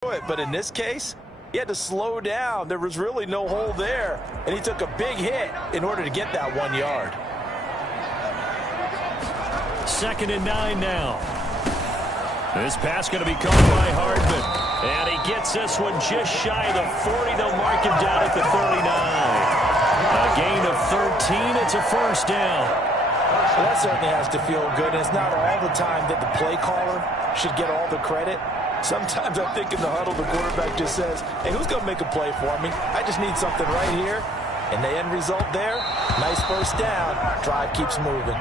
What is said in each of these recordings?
But in this case, he had to slow down. There was really no hole there, and he took a big hit in order to get that 1 yard. 2nd and 9 now. This pass going to be caught by Hardman. And he gets this one just shy of the 40. They'll mark him down at the 39. A gain of 13. It's a first down. Well, that certainly has to feel good. And it's not all the time that the play caller should get all the credit. Sometimes I think in the huddle, the quarterback just says, hey, who's going to make a play for me? I just need something right here. And the end result there, nice first down. Drive keeps moving.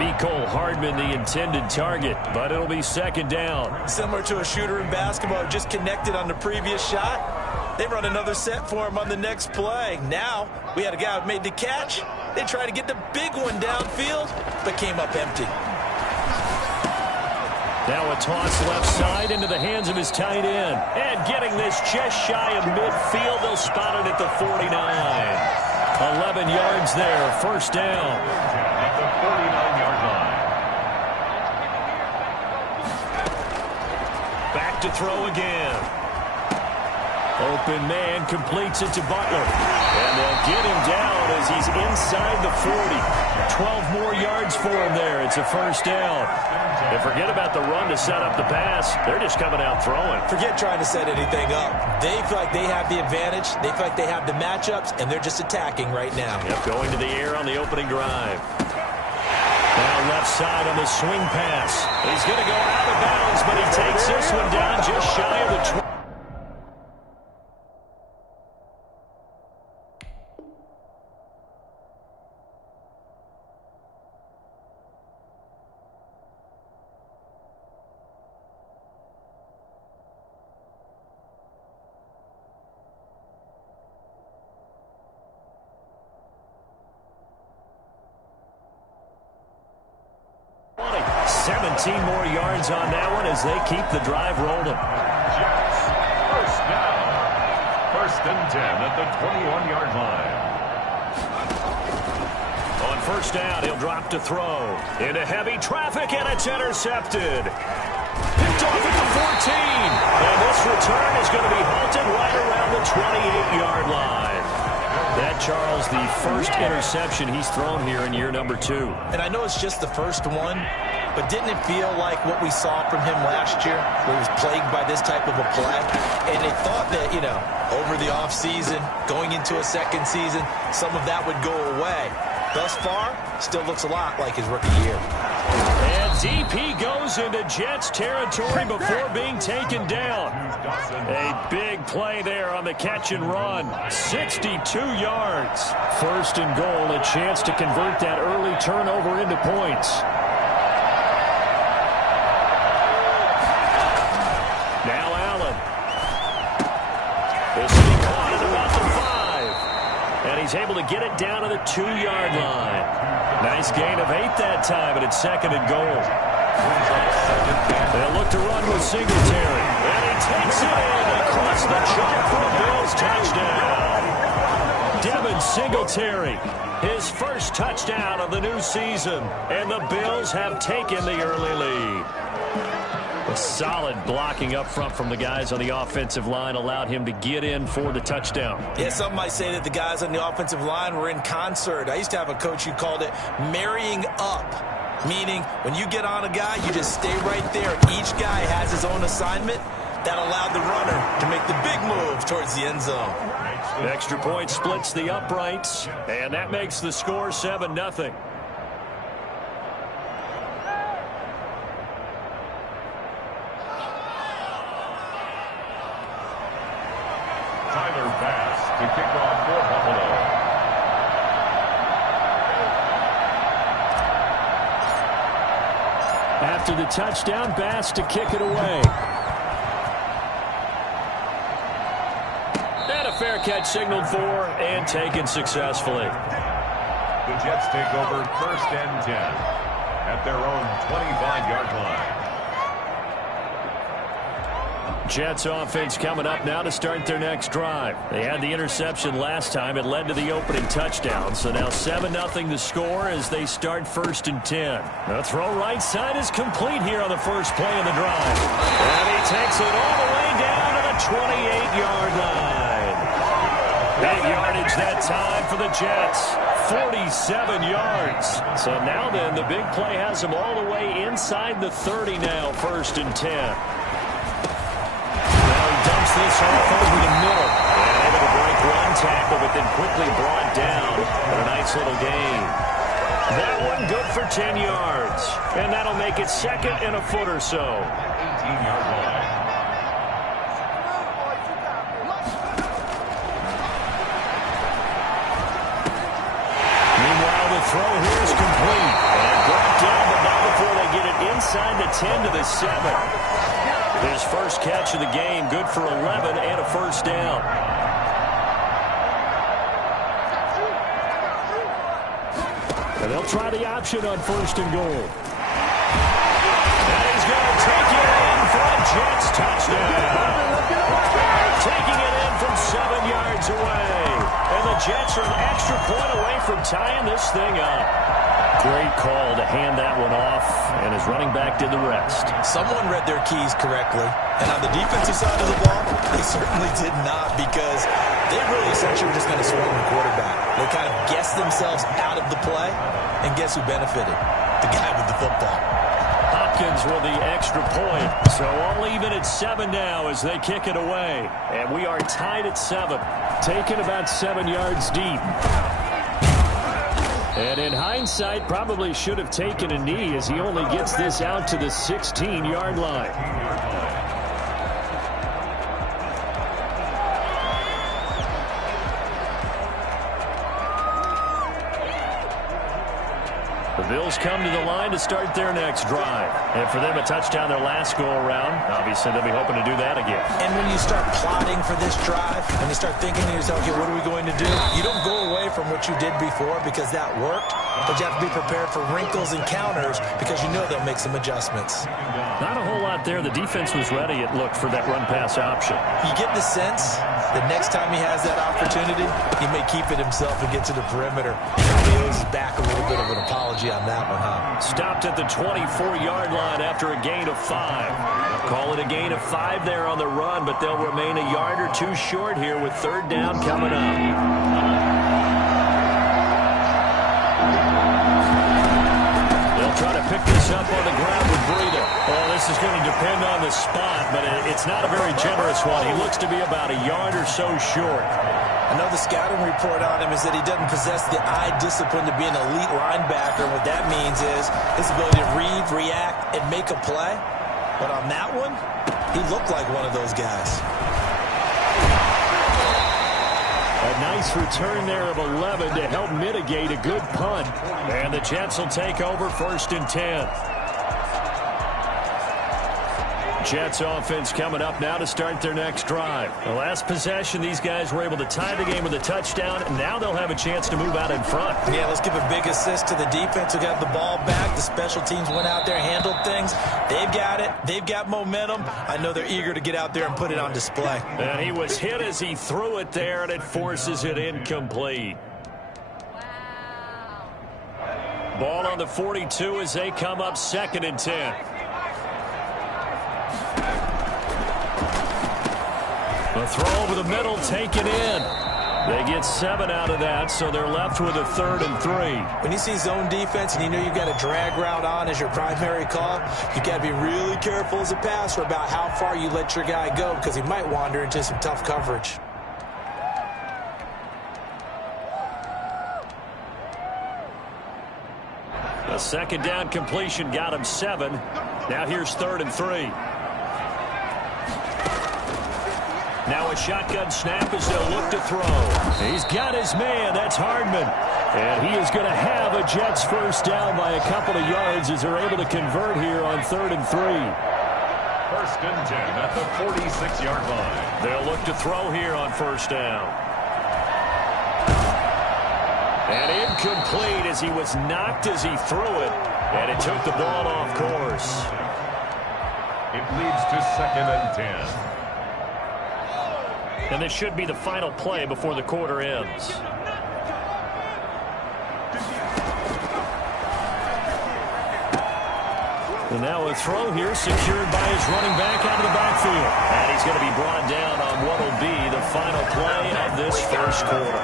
Mecole Hardman, the intended target, but it'll be 2nd down. Similar to a shooter in basketball, just connected on the previous shot. They run another set for him on the next play. Now, we had a guy who made the catch. They tried to get the big one downfield, but came up empty. Now a toss left side into the hands of his tight end. And getting this just shy of midfield, they'll spot it at the 49. 11 yards there, first down. At the 49-yard line. Back to throw again. Open man completes it to Butler. And they'll get him down as he's inside the 40. 12 more yards for him there. It's a first down. And forget about the run to set up the pass. They're just coming out throwing. Forget trying to set anything up. They feel like they have the advantage. They feel like they have the matchups, and they're just attacking right now. Yep, going to the air on the opening drive. Now left side on the swing pass. He's going to go out of bounds, but he takes this one down just shy of the 20. More yards on that one as they keep the drive rolling. Jets, first down. 1st and 10 at the 21-yard line. On first down, he'll drop to throw. Into heavy traffic, and it's intercepted. Picked off at the 14. And this return is going to be halted right around the 28-yard line. That, Charles, the first interception he's thrown here in year number 2. And I know it's just the first one, but didn't it feel like what we saw from him last year, where he was plagued by this type of a play? And they thought that, over the offseason, going into a second season, some of that would go away. Thus far, still looks a lot like his rookie year. And DP goes into Jets territory before being taken down. A big play there on the catch and run. 62 yards. 1st and goal, a chance to convert that early turnover into points. Now Allen. This will be caught at about the 5. And he's able to get it down to the 2-yard line. Nice gain of 8 that time, and it's 2nd and goal. They'll look to run with Singletary. And he takes it in across the chalk for a Bills touchdown. Devin Singletary, his first touchdown of the new season. And the Bills have taken the early lead. A solid blocking up front from the guys on the offensive line allowed him to get in for the touchdown. Yeah, some might say that the guys on the offensive line were in concert. I used to have a coach who called it marrying up, meaning when you get on a guy, you just stay right there. Each guy has his own assignment. That allowed the runner to make the big move towards the end zone. The extra point splits the uprights, and that makes the score 7-0. To kick off for Buffalo. After the touchdown, Bass to kick it away. And a fair catch signaled for and taken successfully. The Jets take over 1st and 10 at their own 25-yard line. Jets offense coming up now to start their next drive. They had the interception last time. It led to the opening touchdown. So now 7-0 the score as they start 1st and 10. The throw right side is complete here on the first play of the drive. And he takes it all the way down Big yardage that time for the Jets. 47 yards. So now then, the big play has them all the way inside the 30 now, 1st and 10. Now he dumps this off over the middle. And able to break one tackle, but then quickly brought down. But a nice little gain. That one good for 10 yards. And that'll make it 2nd and a foot or so. 18-yard line. Throw here is complete. And brought down, but not before they get it inside the 10 to the 7. His first catch of the game, good for 11 and a 1st down. And they'll try the option on 1st and goal. And he's going to take it in for a Jets touchdown. Taking it in from 7 yards away. And the Jets are an extra point away from tying this thing up. Great call to hand that one off, and his running back did the rest. Someone read their keys correctly. And on the defensive side of the ball, they certainly did not, because they really essentially were just going to swarm the quarterback. They kind of guessed themselves out of the play, and guess who benefited? The guy with the football. Hopkins with the extra point. So all even at 7 now as they kick it away. And we are tied at 7. Taken about 7 yards deep. And in hindsight, probably should have taken a knee as he only gets this out to the 16-yard line. The Bills come to the line to start their next drive. And for them, a touchdown their last go-around. Obviously, they'll be hoping to do that again. And when you start plotting for this drive, and you start thinking to yourself, okay, what are we going to do? You don't go away from what you did before because that worked, but you have to be prepared for wrinkles and counters because you know they'll make some adjustments. Not a whole lot there. The defense was ready, it looked, for that run-pass option. You get the sense that next time he has that opportunity, he may keep it himself and get to the perimeter. And he owes back a little bit of an apology on that one, huh? Stopped at the 24-yard line after a gain of 5. Call it a gain of 5 there on the run, but they'll remain a yard or two short here with 3rd down coming up. They'll try to pick this up on the ground with Breida. Oh, this is going to depend on the spot, but it's not a very generous one. He looks to be about a yard or so short. I know the scouting report on him is that he doesn't possess the eye discipline to be an elite linebacker. What that means is his ability to read, react, and make a play. But on that one, he looked like one of those guys. A nice return there of 11 to help mitigate a good punt. And the Jets will take over 1st and 10. Jets offense coming up now to start their next drive. The last possession, these guys were able to tie the game with a touchdown, and now they'll have a chance to move out in front. Yeah, let's give a big assist to the defense who got the ball back. The special teams went out there, handled things. They've got it. They've got momentum. I know they're eager to get out there and put it on display. And he was hit as he threw it there, and it forces it incomplete. Ball on the 42 as they come up 2nd and 10. A throw over the middle, taken in. They get 7 out of that, so they're left with a 3rd and 3. When you see zone defense and you know you've got a drag route on as your primary call, you've got to be really careful as a passer about how far you let your guy go because he might wander into some tough coverage. A 2nd down completion got him 7. Now here's 3rd and 3. Now a shotgun snap as they'll look to throw. He's got his man. That's Hardman. And he is going to have a Jets 1st down by a couple of yards as they're able to convert here on 3rd and 3. 1st and 10 at the 46-yard line. They'll look to throw here on 1st down. And incomplete as he was knocked as he threw it. And it took the ball off course. It leads to 2nd and 10. And this should be the final play before the quarter ends. And now a throw here secured by his running back out of the backfield. And he's going to be brought down on what will be the final play of this first quarter.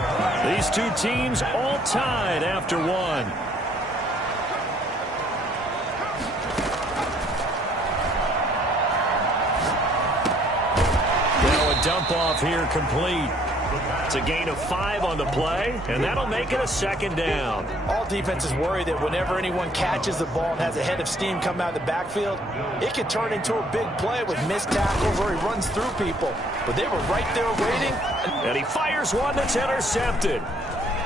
These two teams all tied after one. Now a dump off here complete. It's a gain of 5 on the play, and that'll make it a second down. All defenses worry that whenever anyone catches the ball and has a head of steam come out of the backfield, it can turn into a big play with missed tackles or he runs through people. But they were right there waiting. And he fires one that's intercepted.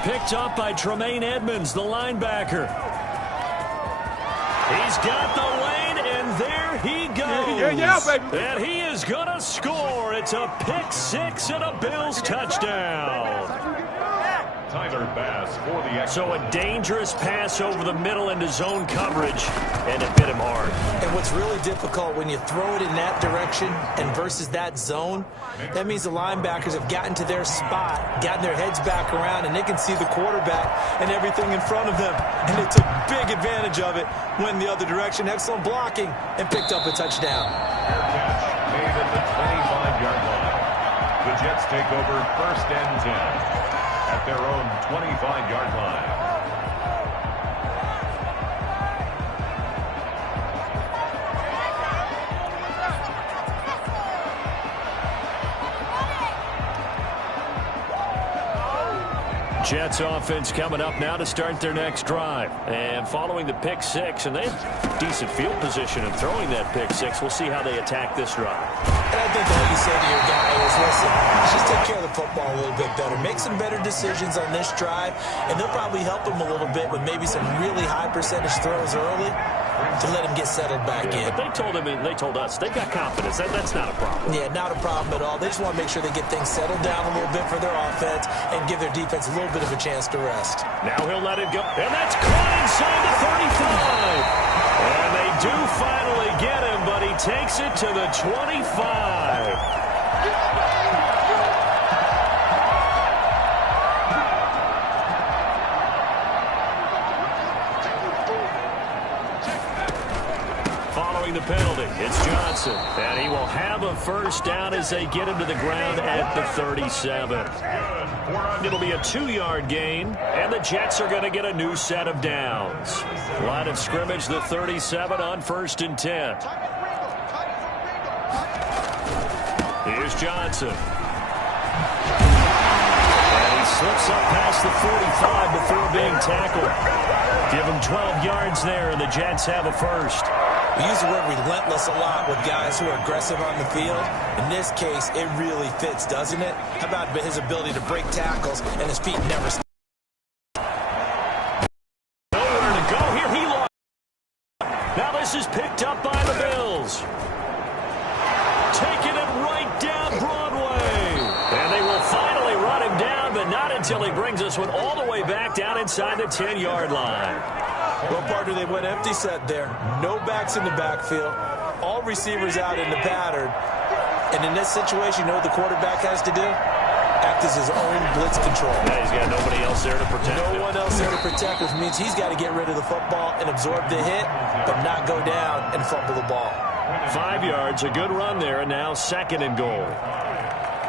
Picked up by Tremaine Edmonds, the linebacker. He's got the lane, and there he goes. Yeah, baby. And he is going to score. It's a pick-6 and a Bills touchdown. Tyler Bass for the extra. So a dangerous pass over the middle into zone coverage, and it bit him hard. And what's really difficult when you throw it in that direction and versus that zone, that means the linebackers have gotten to their spot, gotten their heads back around, and they can see the quarterback and everything in front of them. And they took big advantage of it, went the other direction, excellent blocking, and picked up a touchdown. Catch made at the 25-yard line. The Jets take over 1st and 10 at their own 25-yard line. Jets offense coming up now to start their next drive. And following the pick-6, and they have decent field position in throwing that pick-6. We'll see how they attack this drive. And I think all you say to your guy is, listen, just take care of the football a little bit better. Make some better decisions on this drive, and they'll probably help him a little bit with maybe some really high percentage throws early to let him get settled back in. But they told us they've got confidence. That's not a problem. Yeah, not a problem at all. They just want to make sure they get things settled down a little bit for their offense and give their defense a little bit of a chance to rest. Now he'll let it go. And that's caught inside the 35. And they do finally get him, but he takes it to the 25. The penalty. It's Johnson, and he will have a first down as they get him to the ground at the 37. It'll be a 2-yard gain, and the Jets are going to get a new set of downs. Line of scrimmage, the 37 on 1st and 10. Here's Johnson. And he slips up past the 45 before being tackled. Give him 12 yards there, and the Jets have a first. We use the word relentless a lot with guys who are aggressive on the field. In this case, it really fits, doesn't it? How about his ability to break tackles and his feet never stop? Nowhere to go here. He lost. Now this is picked up by the Bills. Taking it right down Broadway. And they will finally run him down, but not until he brings us one all the way back down inside the 10-yard line. Well, partner, they went empty set there. No backs in the backfield. All receivers out in the pattern. And in this situation, you know what the quarterback has to do? Act as his own blitz control. Yeah, he's got nobody else there to protect him. No one else there to protect, which means he's got to get rid of the football and absorb the hit, but not go down and fumble the ball. 5 yards, a good run there, and now 2nd and goal.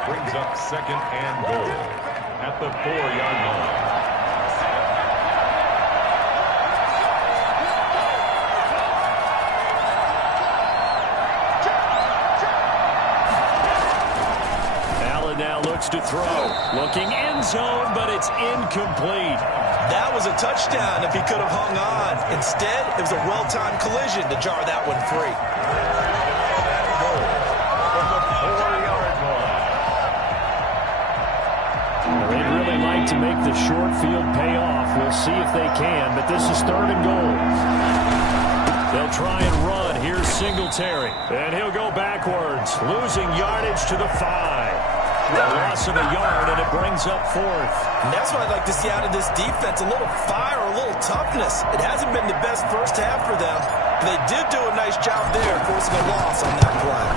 Brings up 2nd and goal at the 4-yard line. To throw. Looking end zone, but it's incomplete. That was a touchdown if he could have hung on. Instead, it was a well-timed collision to jar that one free. They'd really like to make the short field pay off. We'll see if they can, but this is 3rd and goal. They'll try and run. Here's Singletary, and he'll go backwards, losing yardage to the 5. A loss of a yard, and it brings up 4th. And that's what I'd like to see out of this defense, a little fire, a little toughness. It hasn't been the best first half for them, but they did do a nice job there forcing a loss on that play.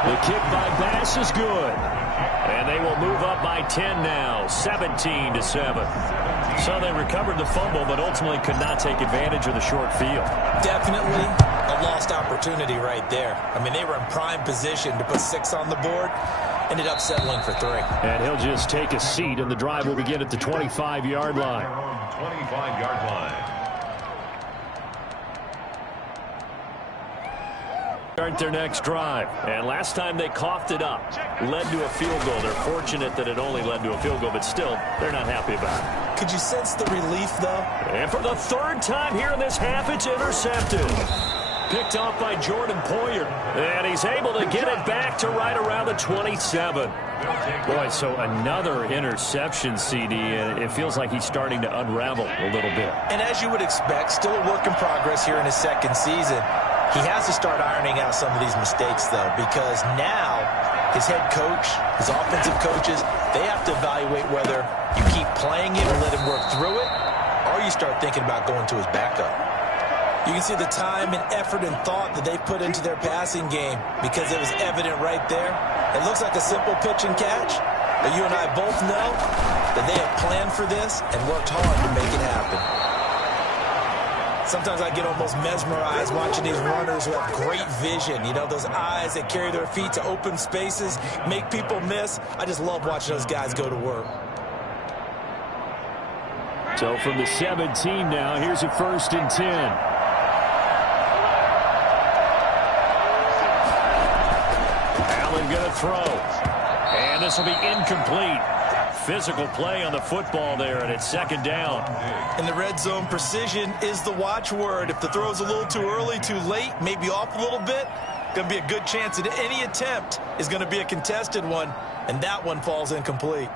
A The kick by Bass is good. And they will move up by 10 now, 17-7. So they recovered the fumble, but ultimately could not take advantage of the short field. Definitely a lost opportunity right there. I mean, they were in prime position to put 6 on the board. Ended up settling for 3. And he'll just take a seat, and the drive will begin at the 25-yard line. 25-yard line. Start their next drive. And last time they coughed it up, led to a field goal. They're fortunate that it only led to a field goal, but still, they're not happy about it. Could you sense the relief, though? And for the 3rd time here in this half, it's intercepted. Picked off by Jordan Poyer. And he's able to get it back to right around the 27. Boy, so another interception, CD, and it feels like he's starting to unravel a little bit. And as you would expect, still a work in progress here in his 2nd season. He has to start ironing out some of these mistakes, though, because now his head coach, his offensive coaches, they have to evaluate whether you keep playing him and let him work through it, or you start thinking about going to his backup. You can see the time and effort and thought that they put into their passing game because it was evident right there. It looks like a simple pitch and catch, but you and I both know that they have planned for this and worked hard to make it happen. Sometimes I get almost mesmerized watching these runners who have great vision. You know, those eyes that carry their feet to open spaces, make people miss. I just love watching those guys go to work. So from the 17 now, here's a 1st and 10. Allen going to throw. And this will be incomplete. Physical play on the football there, and it's 2nd down. In the red zone, precision is the watchword. If the throw's a little too early, too late, maybe off a little bit, going to be a good chance that any attempt is going to be a contested one, and that one falls incomplete.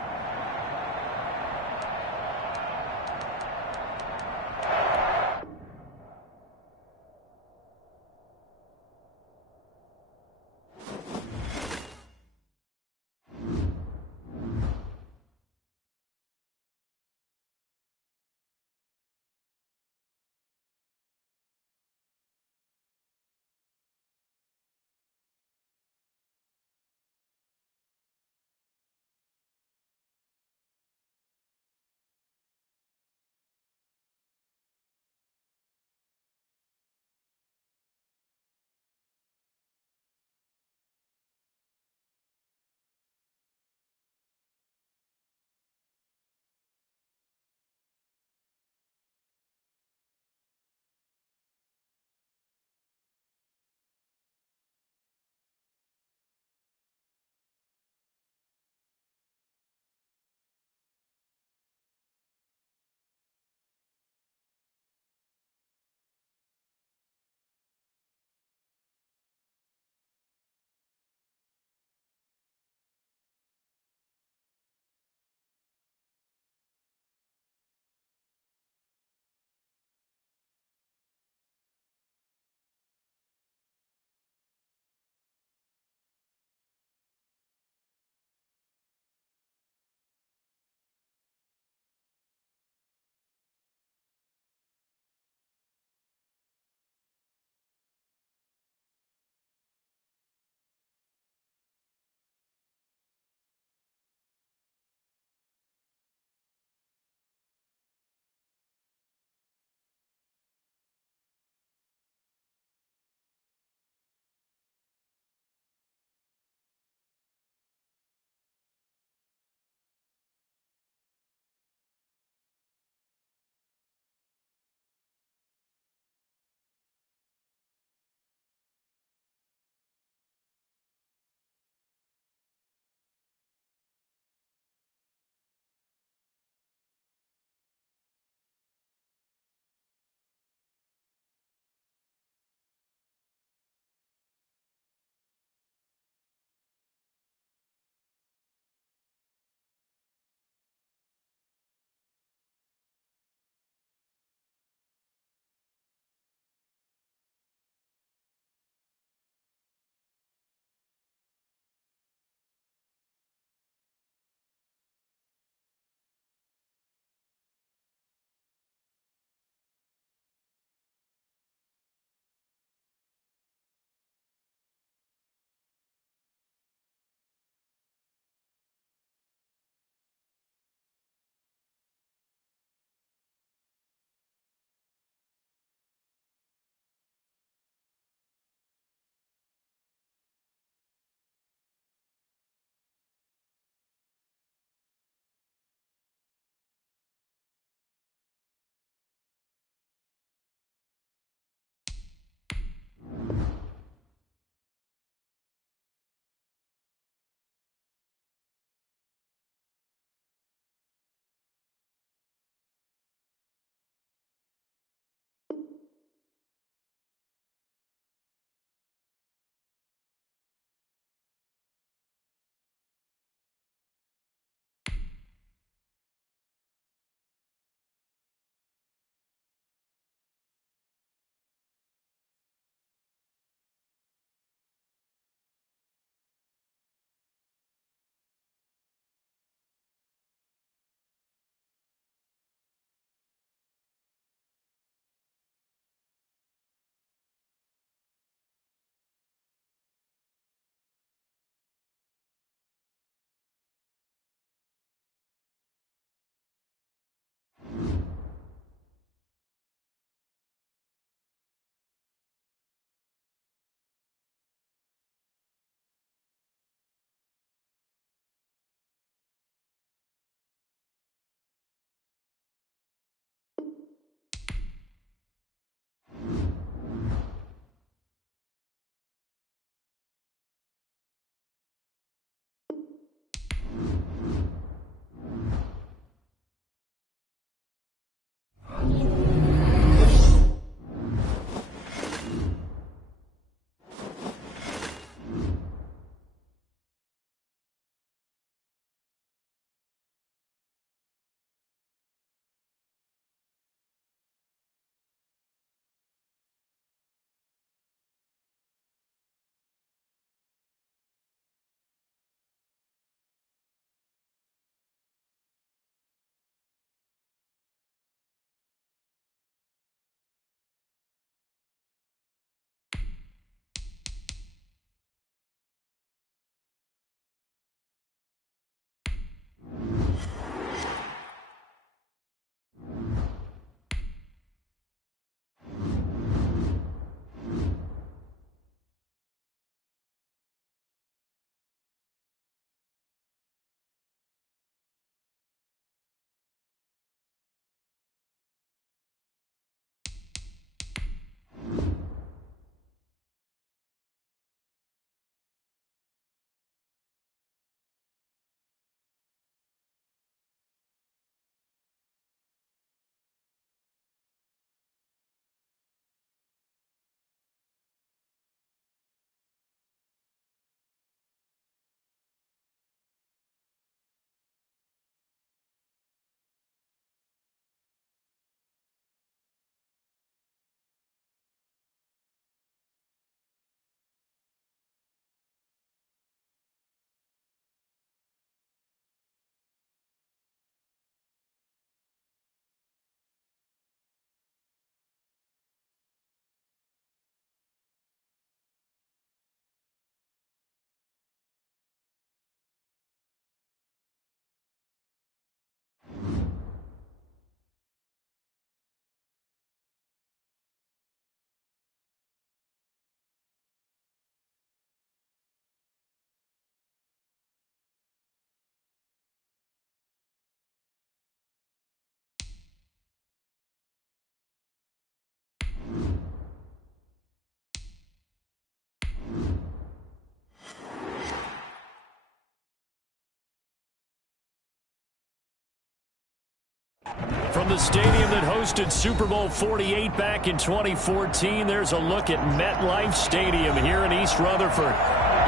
From the stadium that hosted Super Bowl 48 back in 2014, there's a look at MetLife Stadium here in East Rutherford.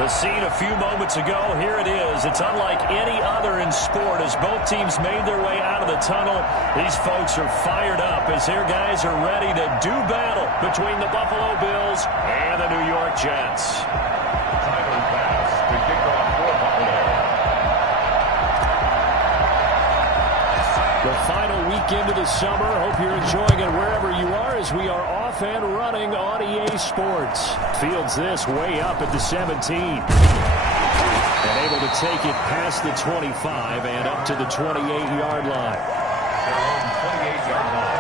The scene a few moments ago, here it is. It's unlike any other in sport as both teams made their way out of the tunnel. These folks are fired up as their guys are ready to do battle between the Buffalo Bills and the New York Jets. Final pass to kick off for Buffalo. The final weekend of the summer. Hope you're enjoying it wherever you are as we are off and running on EA Sports. Fields this way up at the 17. And able to take it past the 25 and up to the 28-yard line. Their own 28-yard line.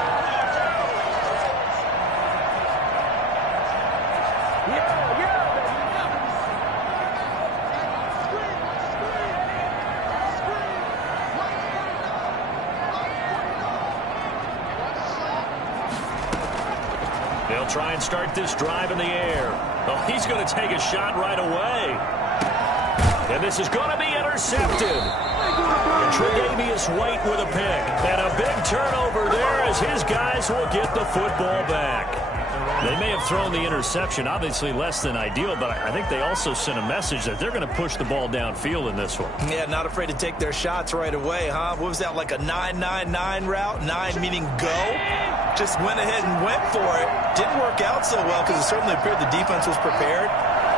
They'll try and start this drive in the air. Oh, he's going to take a shot right away. And this is going to be intercepted. Tre'Davious White with a pick. And a big turnover there as his guys will get the football back. They may have thrown the interception, obviously less than ideal, but I think they also sent a message that they're going to push the ball downfield in this one. Yeah, not afraid to take their shots right away, huh? What was that, like a 9-9-9 route? 9 meaning go? Just went ahead and went for it. Didn't work out so well because it certainly appeared the defense was prepared.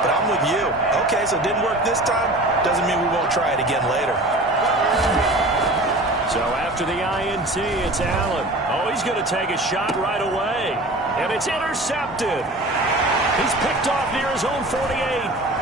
But I'm with you. Okay, so it didn't work this time. Doesn't mean we won't try it again later. So after the INT, it's Allen. Oh, he's going to take a shot right away. And it's intercepted. He's picked off near his own 48.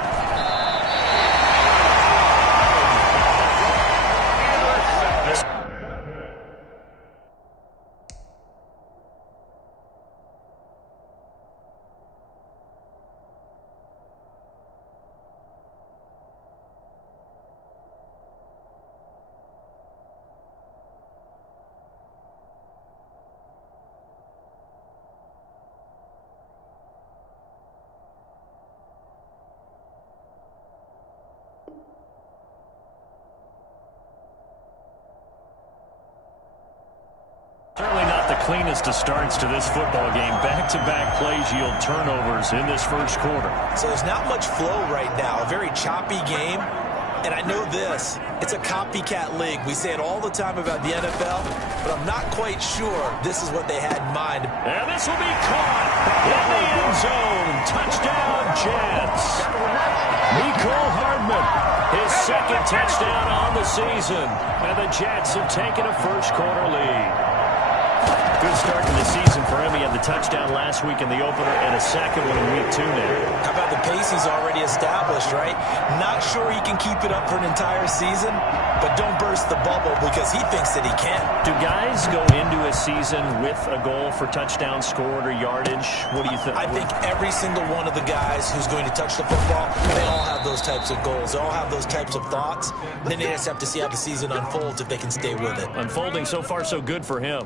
Certainly not the cleanest of starts to this football game. Back-to-back plays yield turnovers in this first quarter. So there's not much flow right now. A very choppy game. And I know this. It's a copycat league. We say it all the time about the NFL, but I'm not quite sure this is what they had in mind. And this will be caught in the end zone. Touchdown, Jets. Mecole Hardman, his second touchdown on the season. And the Jets have taken a first-quarter lead. Good start to the season for him. He had the touchdown last week in the opener and a second one in week 2 now. How about the pace he's already established, right? Not sure he can keep it up for an entire season, but don't burst the bubble because he thinks that he can. Do guys go into a season with a goal for touchdown scored or yardage? What do you think? I think every single one of the guys who's going to touch the football, they all have those types of goals. They all have those types of thoughts. Then they just have to see how the season unfolds if they can stay with it. Unfolding so far so good for him.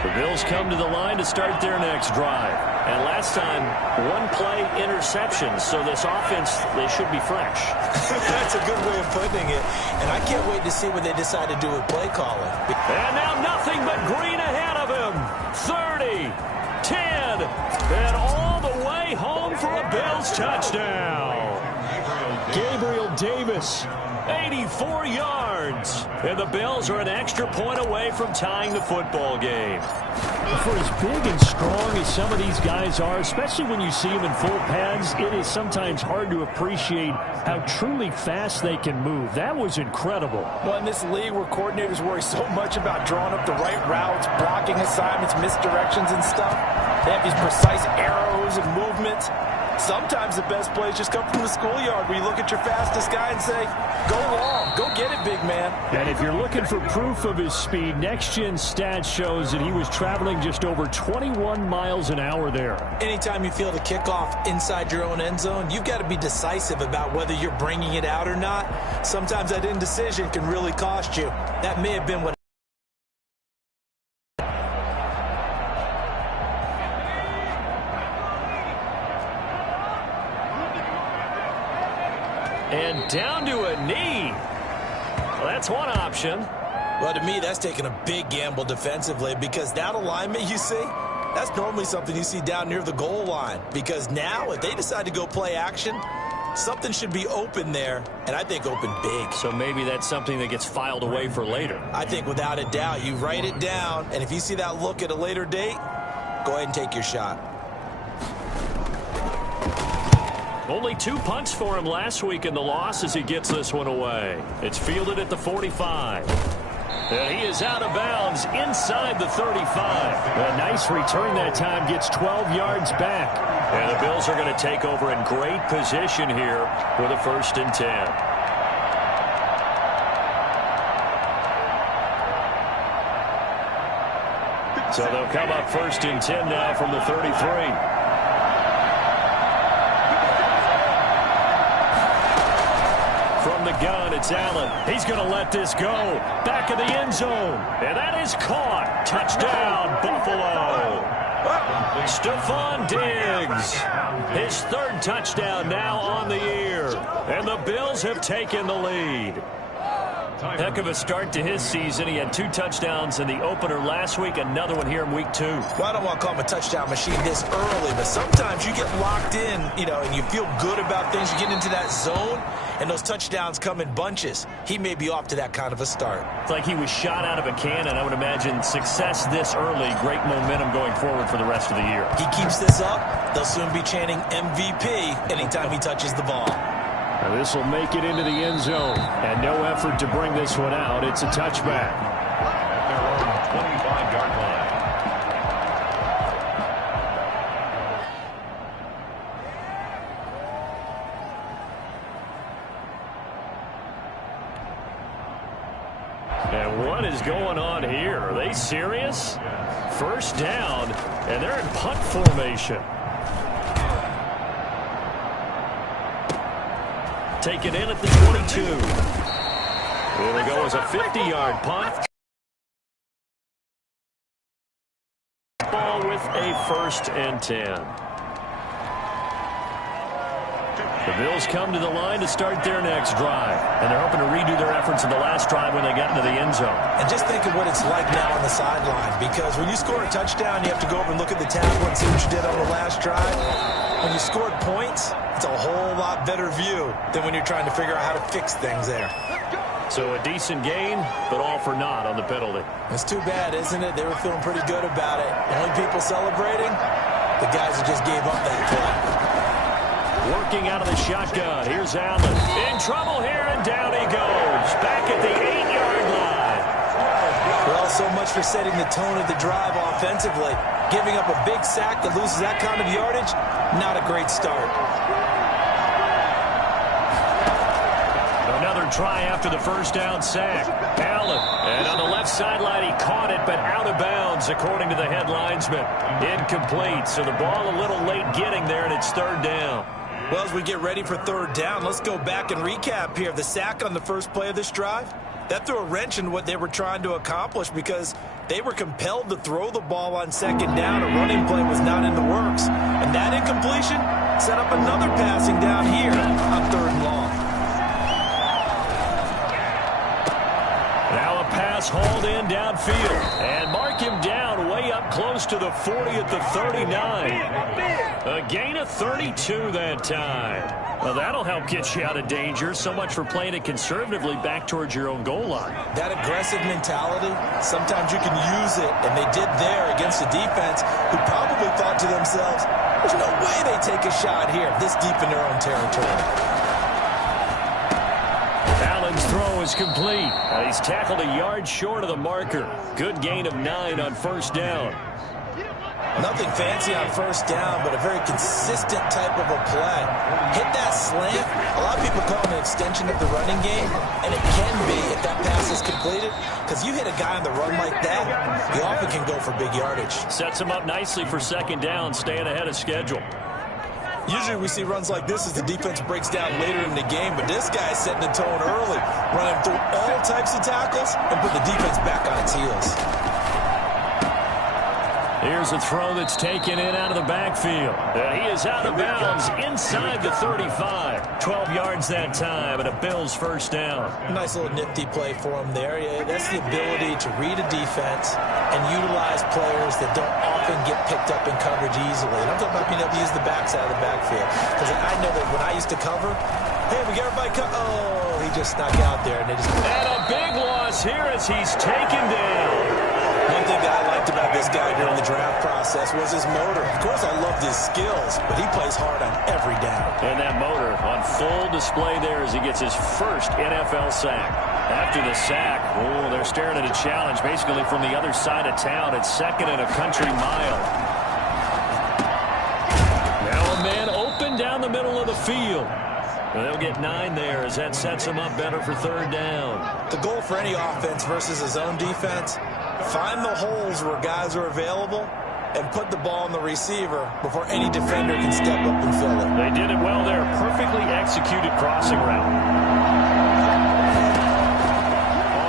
The Bills come to the line to start their next drive. And last time, one-play interception. So this offense, they should be fresh. That's a good way of putting it. And I can't wait to see what they decide to do with play calling. And now nothing but green ahead of him. 30, 10, and all the way home for a Bills touchdown. Gabriel Davis, 84 yards. And the Bills are an extra point away from tying the football game. For as big and strong as some of these guys are, especially when you see them in full pads, it is sometimes hard to appreciate how truly fast they can move. That was incredible. Well, in this league where coordinators worry so much about drawing up the right routes, blocking assignments, misdirections and stuff, they have these precise arrows and movements. Sometimes the best plays just come from the schoolyard where you look at your fastest guy and say, go long, go get it, big man. And if you're looking for proof of his speed, Next Gen Stats shows that he was traveling just over 21 miles an hour there. Anytime you feel the kickoff inside your own end zone, you've got to be decisive about whether you're bringing it out or not. Sometimes that indecision can really cost you. That may have been what and down to a knee. Well, that's one option. Well, to me, that's taking a big gamble defensively because that alignment you see, that's normally something you see down near the goal line. Because now, if they decide to go play action, something should be open there, and I think open big. So maybe that's something that gets filed away for later. I think without a doubt, you write it down, and if you see that look at a later date, go ahead and take your shot. Only 2 punts for him last week in the loss as he gets this one away. It's fielded at the 45. And he is out of bounds inside the 35. A nice return that time, gets 12 yards back. And the Bills are going to take over in great position here with a 1st and 10. So they'll come up 1st and 10 now from the 33. From the gun, it's Allen. He's going to let this go. Back of the end zone. And that is caught. Touchdown, Buffalo. Stephon Diggs. His 3rd touchdown now on the year. And the Bills have taken the lead. Heck of a start to his season. He had 2 touchdowns in the opener last week, another one here in week 2. Well, I don't want to call him a touchdown machine this early, but sometimes you get locked in, and you feel good about things. You get into that zone, and those touchdowns come in bunches. He may be off to that kind of a start. It's like he was shot out of a cannon. I would imagine success this early, great momentum going forward for the rest of the year. He keeps this up, they'll soon be chanting MVP anytime he touches the ball. Now this will make it into the end zone. And no effort to bring this one out. It's a touchback. At their own 25-yard line. And what is going on here? Are they serious? 1st down, and they're in punt formation. Taken in at the 22. It'll go as a 50-yard punt. Ball with a 1st and 10. The Bills come to the line to start their next drive. And they're hoping to redo their efforts in the last drive when they got into the end zone. And just think of what it's like now on the sideline. Because when you score a touchdown, you have to go over and look at the tackle and see what you did on the last drive. When you scored points, it's a whole lot better view than when you're trying to figure out how to fix things there. So a decent gain, but all for naught on the penalty. It's too bad, isn't it? They were feeling pretty good about it. The only people celebrating, the guys who just gave up that play. Working out of the shotgun. Here's Allen. In trouble here, and down he goes. Back at the 8-yard line. Well, so much for setting the tone of the drive offensively. Giving up a big sack that loses that kind of yardage, not a great start. Another try after the 1st down sack. Allen. And on the left sideline, he caught it, but out of bounds, according to the head linesman. Incomplete. So the ball a little late getting there, and it's 3rd down. Well, as we get ready for 3rd down, let's go back and recap here. The sack on the first play of this drive, that threw a wrench in what they were trying to accomplish because they were compelled to throw the ball on 2nd down. A running play was not in the works. And that incompletion set up another passing down here on 3rd and long. Now a pass hauled in downfield. And mark him down way up close to the 40 at the 39. A gain of 32 that time. Well, that'll help get you out of danger. So much for playing it conservatively back towards your own goal line. That aggressive mentality, sometimes you can use it, and they did there against a defense who probably thought to themselves, there's no way they take a shot here this deep in their own territory. Allen's throw is complete. He's tackled a yard short of the marker. Good gain of 9 on 1st down. Nothing fancy on 1st down, but a very consistent type of a play. Hit that slant. A lot of people call it an extension of the running game, and it can be if that pass is completed, because you hit a guy on the run like that, you often can go for big yardage. Sets him up nicely for 2nd down, staying ahead of schedule. Usually we see runs like this as the defense breaks down later in the game, but this guy's setting the tone early, running through all types of tackles and put the defense back on its heels. Here's a throw that's taken in out of the backfield. And he is out of bounds inside the 35. 12 yards that time, and a Bills first down. Nice little nifty play for him there. Yeah, that's the ability to read a defense and utilize players that don't often get picked up in coverage easily. And I'm talking about being able to use the backside of the backfield. Because I know that when I used to cover, hey, we got everybody oh, he just snuck out there. And a big loss here as he's taken down. One thing that I liked about this guy during the draft process was his motor. Of course, I loved his skills, but he plays hard on every down. And that motor on full display there as he gets his first NFL sack. After the sack, they're staring at a challenge basically from the other side of town. It's second and a country mile. Now a man open down the middle of the field. They'll get 9 there as that sets them up better for third down. The goal for any offense versus his own defense, find the holes where guys are available and put the ball on the receiver before any defender can step up and fill it. They did it well there. Perfectly executed crossing route.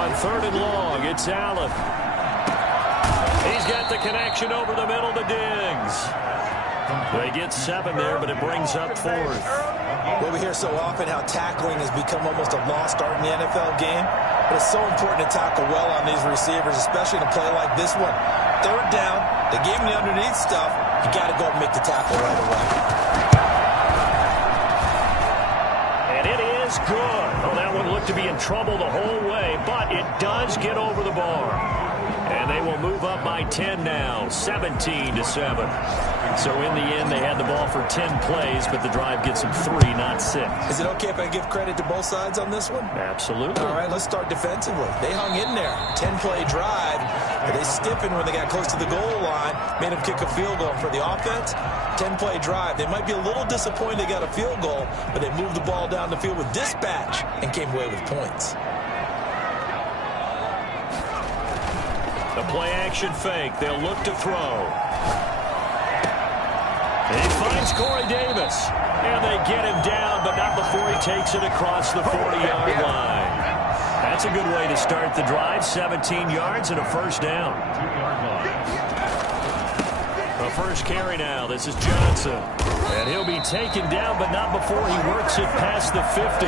On third and long, it's Allen. He's got the connection over the middle to Diggs. They get 7 there, but it brings up fourth. Well, we hear so often how tackling has become almost a lost art in the NFL game. But it's so important to tackle well on these receivers, especially in a play like this one. Third down, they gave him the underneath stuff. You got to go and make the tackle right away. And it is good. Oh, that one looked to be in trouble the whole way, but it does get over the bar. And they will move up by 10 now, 17-7. So in the end, they had the ball for 10 plays, but the drive gets them 3, not 6. Is it okay if I give credit to both sides on this one? Absolutely. All right, let's start defensively. They hung in there. 10-play drive. But they stiffened when they got close to the goal line, made them kick a field goal. For the offense, 10-play drive. They might be a little disappointed they got a field goal, but they moved the ball down the field with dispatch and came away with points. The play-action fake. They'll look to throw. He finds Corey Davis. And they get him down, but not before he takes it across the 40-yard line. That's a good way to start the drive. 17 yards and a first down. The first carry now. This is Johnson. And he'll be taken down, but not before he works it past the 50.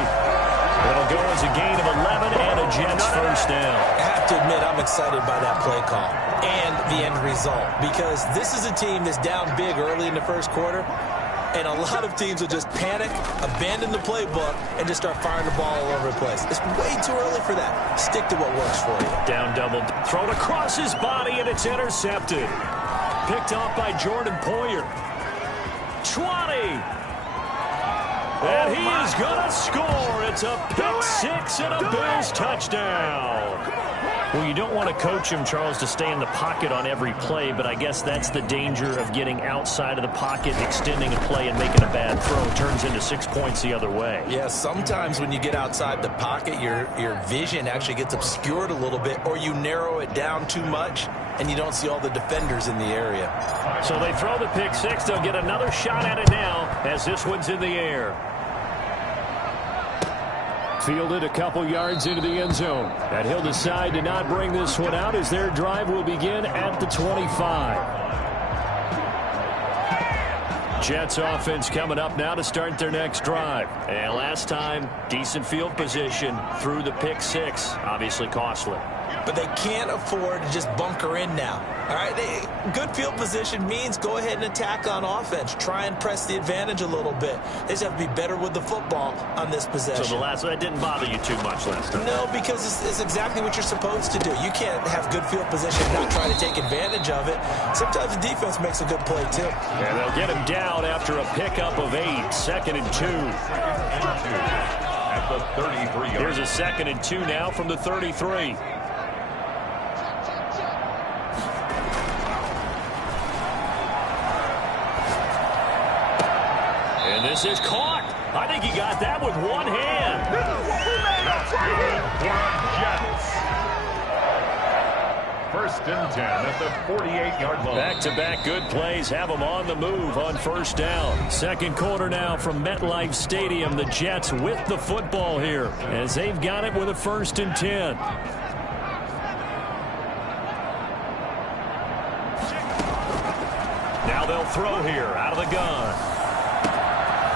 It'll go as a gain of 11 and a Jets first down. I have to admit, I'm excited by that play call and the end result, because this is a team that's down big early in the first quarter, and a lot of teams will just panic, abandon the playbook, and just start firing the ball all over the place. It's way too early for that. Stick to what works for you. Down double, thrown across his body, and it's intercepted. Picked off by Jordan Poyer. 20. And he is going to score. It's a pick-6 and a Bills touchdown. Well, you don't want to coach him, Charles, to stay in the pocket on every play, but I guess that's the danger of getting outside of the pocket, extending a play, and making a bad throw. It turns into 6 points the other way. Yeah, sometimes when you get outside the pocket, your vision actually gets obscured a little bit, or you narrow it down too much, and you don't see all the defenders in the area. So they throw the pick-6. They'll get another shot at it now as this one's in the air. Fielded a couple yards into the end zone. And he'll decide to not bring this one out as their drive will begin at the 25. Jets offense coming up now to start their next drive. And last time, decent field position through the pick-6. Obviously costly. But they can't afford to just bunker in now. All right, good field position means go ahead and attack on offense. Try and press the advantage a little bit. They just have to be better with the football on this possession. So that didn't bother you too much last time? No, because it's exactly what you're supposed to do. You can't have good field position and not try to take advantage of it. Sometimes the defense makes a good play, too. And they'll get him down after a pickup of 8. 2nd and 2. At the 33. Here's a 2nd and 2 now from the 33. This is caught. I think he got that with one hand. First and 10 at the 48-yard line. Back-to-back good plays have them on the move on first down. Second quarter now from MetLife Stadium. The Jets with the football here as they've got it with a 1st and 10. they'll throw here out of the gun.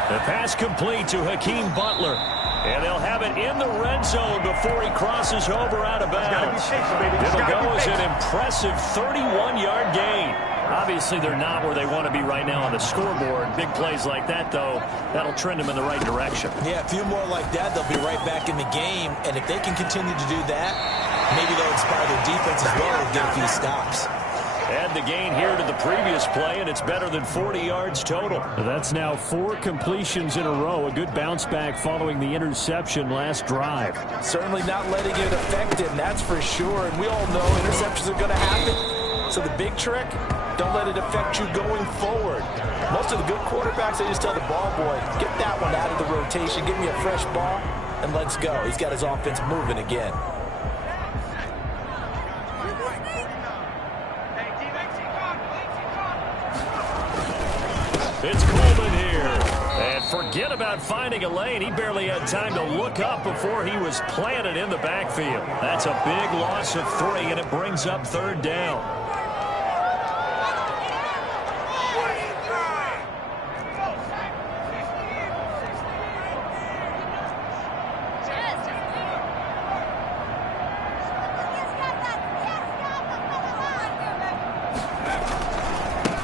The pass complete to Hakeem Butler. And they'll have it in the red zone before he crosses over out of bounds. It'll go as an impressive 31-yard gain. Obviously, they're not where they want to be right now on the scoreboard. Big plays like that, though, that'll trend them in the right direction. Yeah, a few more like that, they'll be right back in the game. And if they can continue to do that, maybe they'll inspire their defense as well and get a few stops. Add the gain here to the previous play, and it's better than 40 yards total. That's now 4 completions in a row. A good bounce back following the interception last drive. Certainly not letting it affect him, that's for sure. And we all know interceptions are going to happen. So the big trick, don't let it affect you going forward. Most of the good quarterbacks, they just tell the ball boy, get that one out of the rotation, give me a fresh ball, and let's go. He's got his offense moving again. It's Coleman here. And forget about finding a lane. He barely had time to look up before he was planted in the backfield. That's a big loss of 3, and it brings up 3rd down.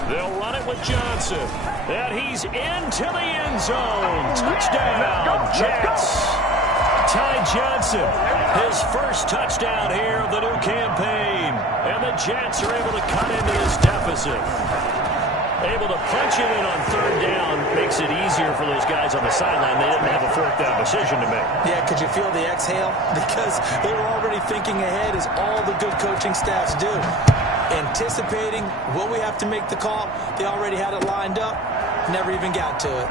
They'll run it with Johnson. And he's into the end zone. Touchdown, Jets. Ty Johnson, his first touchdown here of the new campaign. And the Jets are able to cut into this deficit. Able to punch it in on 3rd down makes it easier for those guys on the sideline. They didn't have a 4th down decision to make. Yeah, could you feel the exhale? Because they were already thinking ahead, as all the good coaching staffs do. Anticipating, will we have to make the call? They already had it lined up. Never even got to it.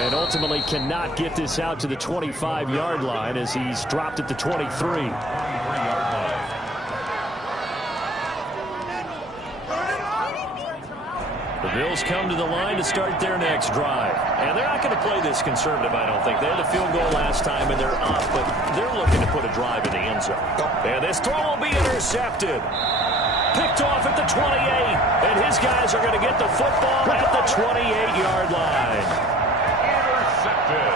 And ultimately cannot get this out to the 25-yard line as he's dropped at the 23. The Bills come to the line to start their next drive. And they're not going to play this conservative, I don't think. They had a field goal last time, and they're up, but they're looking to put a drive in the end zone. And this throw will be intercepted. Picked off at the 28, and his guys are going to get the football at the 28-yard line. Intercepted.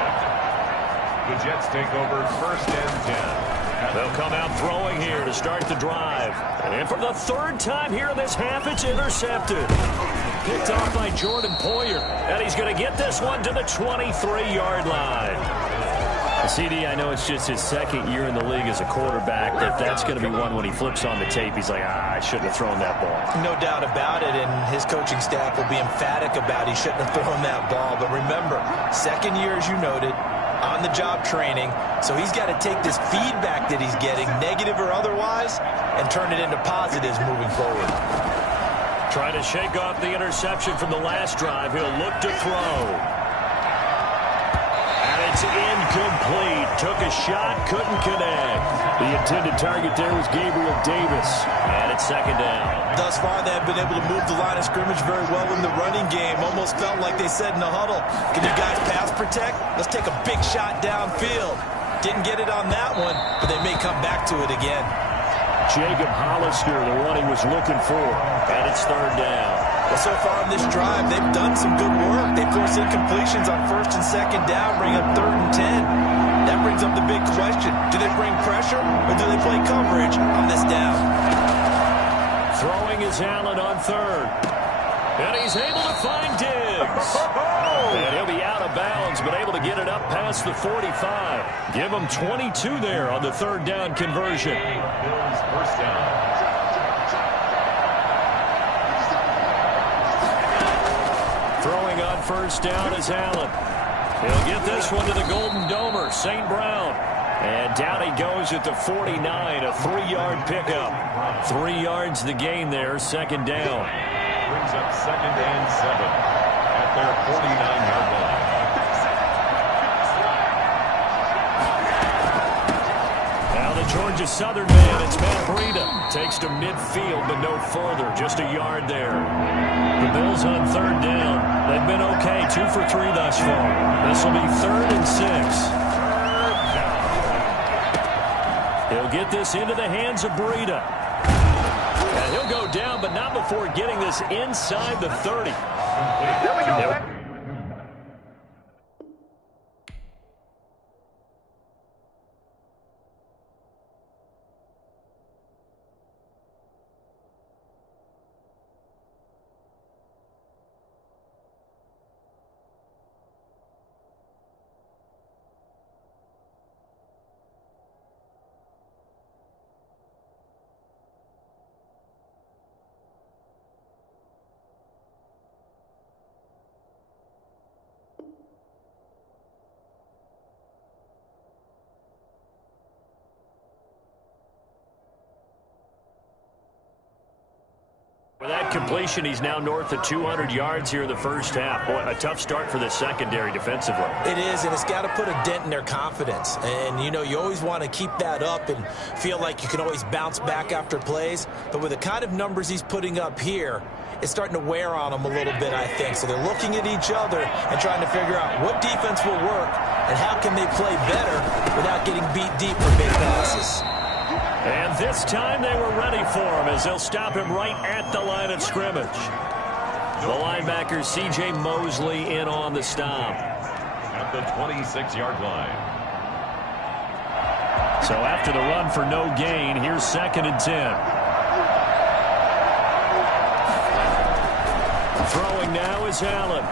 The Jets take over 1st and 10. They'll come out throwing here to start the drive. And for the 3rd time here in this half, it's intercepted. Picked off by Jordan Poyer. And he's going to get this one to the 23-yard line. CD, I know it's just his 2nd year in the league as a quarterback, but that's going to be one when he flips on the tape. He's like, I shouldn't have thrown that ball. No doubt about it, and his coaching staff will be emphatic about he shouldn't have thrown that ball. But remember, 2nd year, as you noted, on-the-job training, so he's got to take this feedback that he's getting, negative or otherwise, and turn it into positives moving forward. Trying to shake off the interception from the last drive. He'll look to throw. And it's incomplete. Took a shot, couldn't connect. The intended target there was Gabriel Davis. And it's 2nd down. Thus far, they have been able to move the line of scrimmage very well in the running game. Almost felt like they said in the huddle, can you guys pass protect? Let's take a big shot downfield. Didn't get it on that one, but they may come back to it again. Jacob Hollister, the one he was looking for. And it's 3rd down. Well, so far on this drive, they've done some good work. They force incompletions on 1st and 2nd down, bring up 3rd and 10. That brings up the big question. Do they bring pressure, or do they play coverage on this down? Throwing is Allen on 3rd. And he's able to find Diggs. And he'll be out of bounds, but able to get it up past the 45. Give him 22 there on the 3rd down conversion. Bills 1st down. Throwing on 1st down is Allen. He'll get this one to the Golden Domer, St. Brown. And down he goes at the 49, a 3-yard pickup. 3 yards the gain there, 2nd down. Brings up 2nd and 7 at their 49-yard line. Now the Georgia Southern man, it's Matt Breida. Takes to midfield, but no further, just a yard there. The Bills on 3rd down. They've been okay, 2 for 3 thus far. This will be 3rd and 6. He'll get this into the hands of Breida. And he'll go down, but not before getting this inside the 30. There we go. With that completion, he's now north of 200 yards here in the first half. Boy, a tough start for the secondary defensively. It is, and it's got to put a dent in their confidence. And, you know, you always want to keep that up and feel like you can always bounce back after plays. But with the kind of numbers he's putting up here, it's starting to wear on them a little bit, I think. So they're looking at each other and trying to figure out what defense will work and how can they play better without getting beat deep for big passes. And this time they were ready for him as they'll stop him right at the line of scrimmage. The linebacker, C.J. Mosley, in on the stop. At the 26-yard line. So after the run for no gain, here's 2nd and 10. Throwing now is Allen.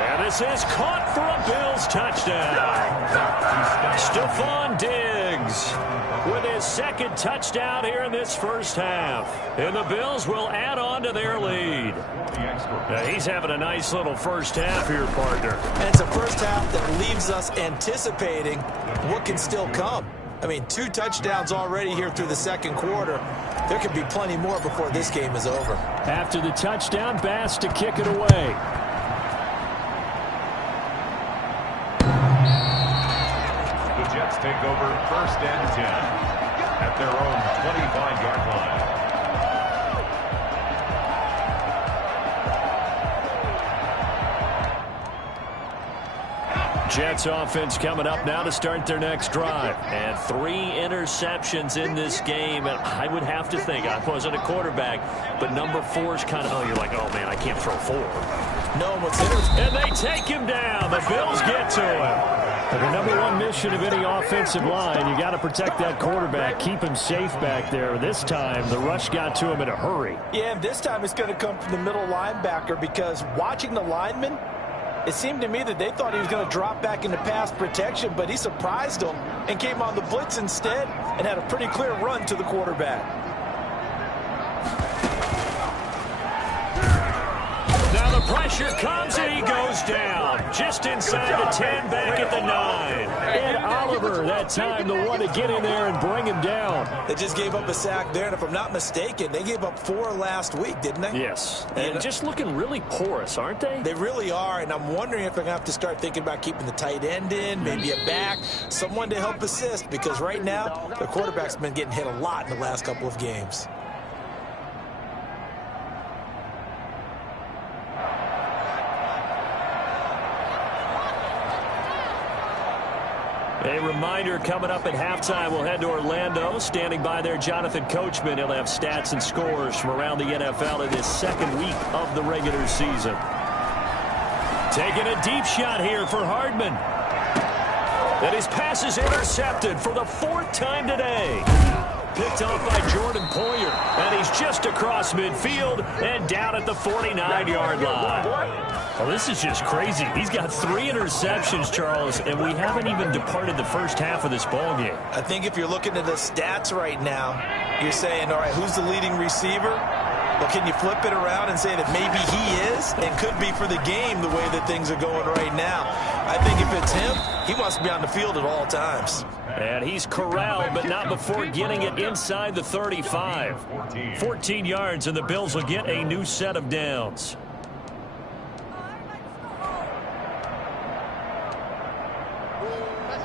And this is caught for a Bills touchdown. Stephon Diggs with his 2nd touchdown here in this first half. And the Bills will add on to their lead. He's having a nice little first half here, partner. And it's a first half that leaves us anticipating what can still come. I mean, 2 touchdowns already here through the second quarter. There could be plenty more before this game is over. After the touchdown, Bass to kick it away. The Jets take over 1st and 10 at their own 25-yard line. Jets offense coming up now to start their next drive. And 3 interceptions in this game. And I would have to think, I wasn't a quarterback, but number 4 is kind of, oh, you're like, oh, man, I can't throw 4. No, what's interesting. And they take him down. The Bills get to him. And the number 1 mission of any offensive line, you got to protect that quarterback, keep him safe back there. This time, the rush got to him in a hurry. Yeah, and this time it's going to come from the middle linebacker because watching the lineman, it seemed to me that they thought he was going to drop back into pass protection, but he surprised them and came on the blitz instead and had a pretty clear run to the quarterback. Now the pressure comes and he goes down. Just inside the 10, back at the 9. And Oliver, that time, the one to get in there and bring him down. They just gave up a sack there, and if I'm not mistaken, they gave up 4 last week, didn't they? Yes, and just looking really porous, aren't they? They really are, and I'm wondering if they're going to have to start thinking about keeping the tight end in, maybe a back, someone to help assist, because right now, their quarterback's been getting hit a lot in the last couple of games. A reminder coming up at halftime, we'll head to Orlando. Standing by there, Jonathan Coachman. He'll have stats and scores from around the NFL in his 2nd week of the regular season. Taking a deep shot here for Hardman. And his pass is intercepted for the 4th time today. Picked off by Jordan Poyer. And he's just across midfield and down at the 49-yard line. Well, this is just crazy. He's got 3 interceptions, Charles, and we haven't even departed the first half of this ballgame. I think if you're looking at the stats right now, you're saying, all right, who's the leading receiver? Well, can you flip it around and say that maybe he is and could be for the game the way that things are going right now? I think if it's him, he must be on the field at all times. And he's corralled, but not before getting it inside the 35. 14 yards, and the Bills will get a new set of downs.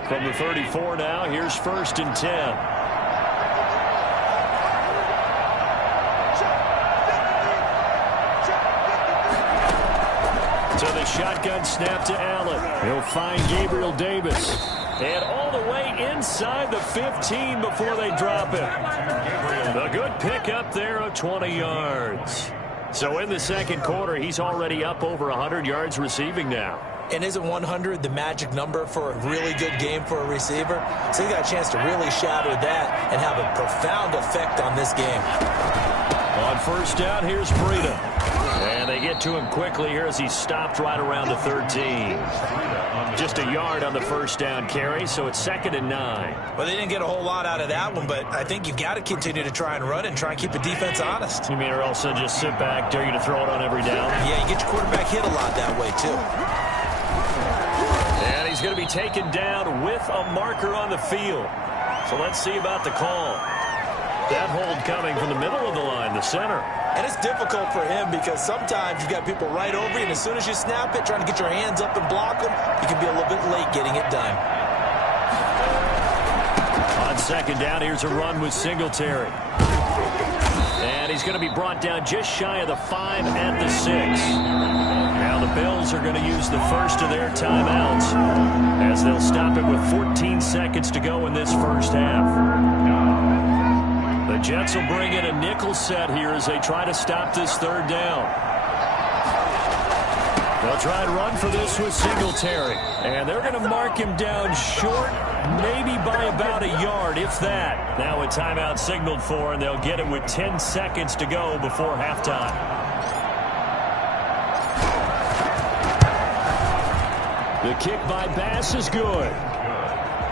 From the 34 now, here's 1st and 10. To the shotgun snap to Allen. He'll find Gabriel Davis. And all the way inside the 15 before they drop it. A good pickup there of 20 yards. So in the second quarter, he's already up over 100 yards receiving now. And isn't 100 the magic number for a really good game for a receiver? So he got a chance to really shatter that and have a profound effect on this game. On first down, here's Breida. And they get to him quickly here as he stopped right around the 13. Just a yard on the first down carry, so it's 2nd and 9. Well, they didn't get a whole lot out of that one, but I think you've got to continue to try and run and try and keep the defense honest. You mean, or else they'll just sit back, dare you to throw it on every down? Yeah, you get your quarterback hit a lot that way, too. And he's going to be taken down with a marker on the field. So let's see about the call. That hold coming from the middle of the line, the center. And it's difficult for him because sometimes you've got people right over you, and as soon as you snap it, trying to get your hands up and block them, you can be a little bit late getting it done. On second down, here's a run with Singletary. And he's going to be brought down just shy of the 5 at the 6. Now the Bills are going to use the first of their timeouts as they'll stop it with 14 seconds to go in this first half. The Jets will bring in a nickel set here as they try to stop this third down. They'll try and run for this with Singletary. And they're going to mark him down short, maybe by about a yard, if that. Now a timeout signaled for, and they'll get it with 10 seconds to go before halftime. The kick by Bass is good.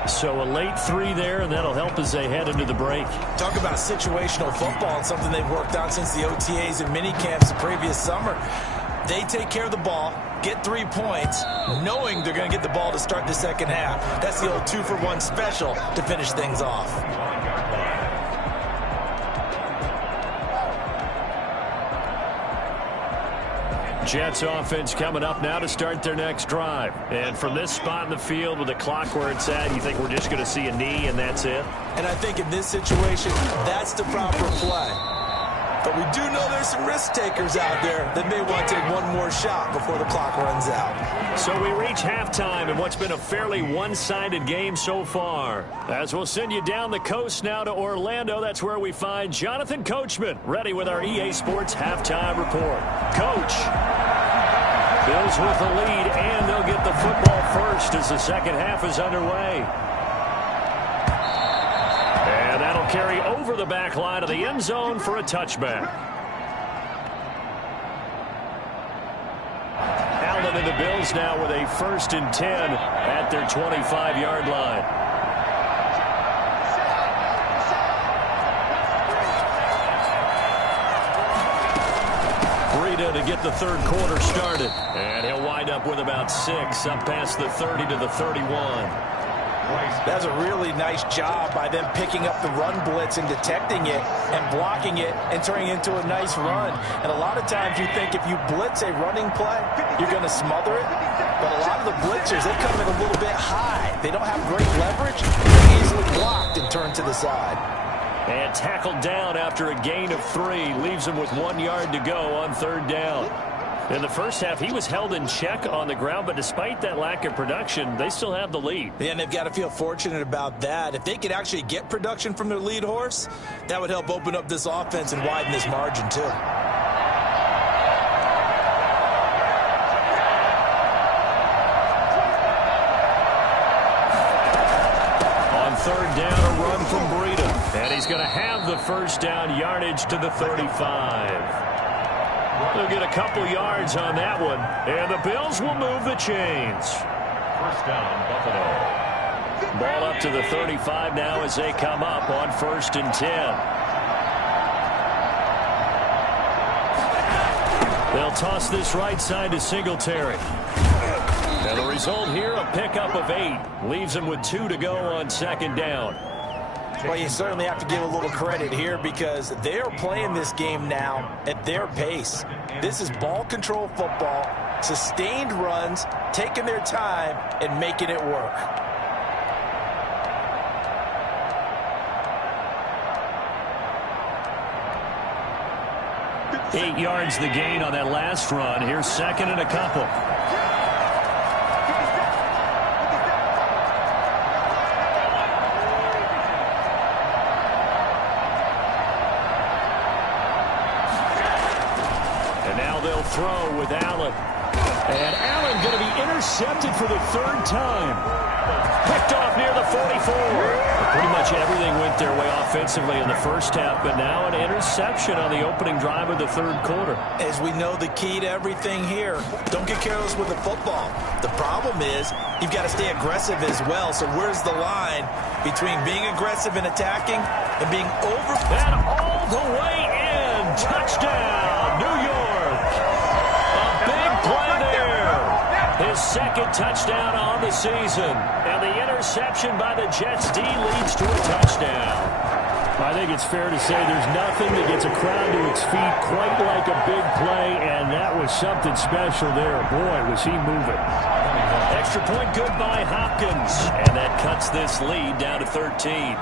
So a late 3 there, and that'll help as they head into the break. Talk about situational football and something they've worked on since the OTAs and mini camps the previous summer. They take care of the ball, get 3 points, knowing they're going to get the ball to start the second half. That's the old 2-for-1 special to finish things off. Jets offense coming up now to start their next drive. And from this spot in the field with the clock where it's at, you think we're just going to see a knee and that's it? And I think in this situation, that's the proper play. But we do know there's some risk takers out there that may want to take one more shot before the clock runs out. So we reach halftime in what's been a fairly one-sided game so far. As we'll send you down the coast now to Orlando, that's where we find Jonathan Coachman, ready with our EA Sports halftime report. Coach, Bills with the lead, and they'll get the football first as the second half is underway. And that'll carry over the back line of the end zone for a touchback. Allen and the Bills now with a 1st and 10 at their 25-yard line. Breida to get the third quarter started. And he'll wind up with about 6 up past the 30 to the 31. That's a really nice job by them picking up the run blitz and detecting it and blocking it and turning it into a nice run. And a lot of times you think if you blitz a running play, you're going to smother it. But a lot of the blitzers, they come in a little bit high. They don't have great leverage. They're easily blocked and turned to the side. And tackled down after a gain of 3. Leaves him with 1 yard to go on third down. In the first half, he was held in check on the ground, but despite that lack of production, they still have the lead. Yeah, and they've got to feel fortunate about that. If they could actually get production from their lead horse, that would help open up this offense and widen this margin, too. On third down, a run from Breida. And he's going to have the first down yardage to the 35. They'll get a couple yards on that one, and the Bills will move the chains. First down, Buffalo. Ball up to the 35 now as they come up on 1st and 10. They'll toss this right side to Singletary. And the result here, a pickup of 8. Leaves him with 2 to go on second down. Well, you certainly have to give a little credit here because they're playing this game now at their pace. This is ball control football, sustained runs, taking their time, and making it work. Eight yards the gain on that last run. Here's 2nd and a couple. throw with Allen. And Allen going to be intercepted for the third time. Picked off near the 44. Pretty much everything went their way offensively in the first half, but now an interception on the opening drive of the third quarter. As we know, the key to everything here, don't get careless with the football. The problem is you've got to stay aggressive as well. So where's the line between being aggressive and attacking and being over? And all the way in. Touchdown, New York. A big play there. His second touchdown on the season. And the interception by the Jets D leads to a touchdown. I think it's fair to say there's nothing that gets a crowd to its feet quite like a big play, and that was something special there. Boy, was he moving. Extra point good by Hopkins, and that cuts this lead down to 13.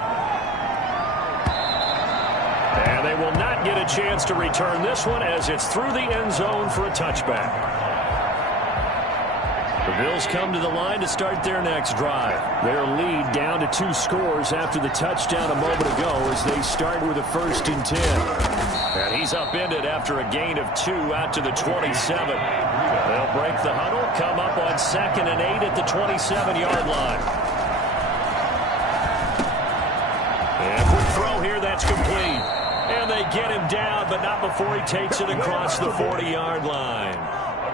And they will not get a chance to return this one as it's through the end zone for a touchback. The Bills come to the line to start their next drive. Their lead down to 2 scores after the touchdown a moment ago as they start with a 1st and 10. And he's upended after a gain of 2 out to the 27. They'll break the huddle, come up on 2nd and 8 at the 27-yard line. And quick throw here, that's complete. And they get him down, but not before he takes it across the 40-yard line.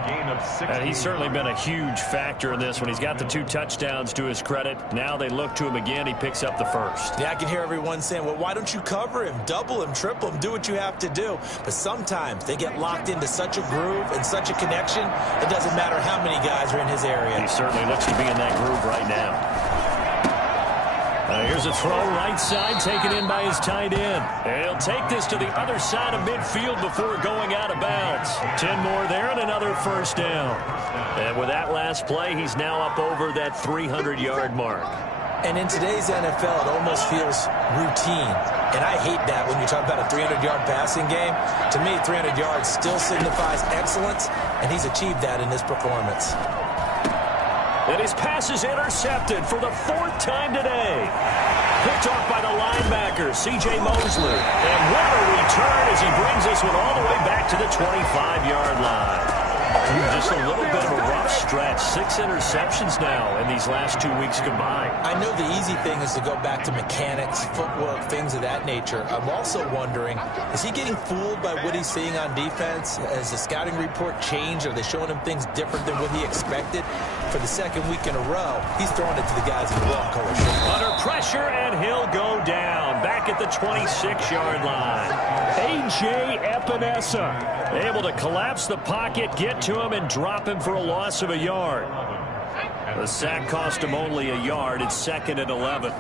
And he's certainly been a huge factor in this when he's got the 2 touchdowns to his credit. Now they look to him again. He picks up the 1st. Yeah, I can hear everyone saying, well, why don't you cover him, double him, triple him, do what you have to do. But sometimes they get locked into such a groove and such a connection, it doesn't matter how many guys are in his area. He certainly looks to be in that groove right now. Here's a throw right side taken in by his tight end. And he'll take this to the other side of midfield before going out of bounds. 10 more there and another 1st down. And with that last play, he's now up over that 300-yard mark. And in today's NFL, it almost feels routine. And I hate that when you talk about a 300-yard passing game. To me, 300 yards still signifies excellence, and he's achieved that in this performance. And his pass is intercepted for the 4th time today. Picked off by the linebacker, C.J. Mosley. And what a return as he brings this one all the way back to the 25-yard line. Just a little bit of a rough stretch. 6 interceptions now in these last 2 weeks combined. I know the easy thing is to go back to mechanics, footwork, things of that nature. I'm also wondering, is he getting fooled by what he's seeing on defense? Has the scouting report changed? Are they showing him things different than what he expected? For the 2nd week in a row, he's throwing it to the guys in the wrong color shirt. Under pressure, and he'll go down back at the 26-yard line. A.J. Epinesa able to collapse the pocket, get to him, and drop him for a loss of a yard. The sack cost him only a yard. It's 2nd and 11.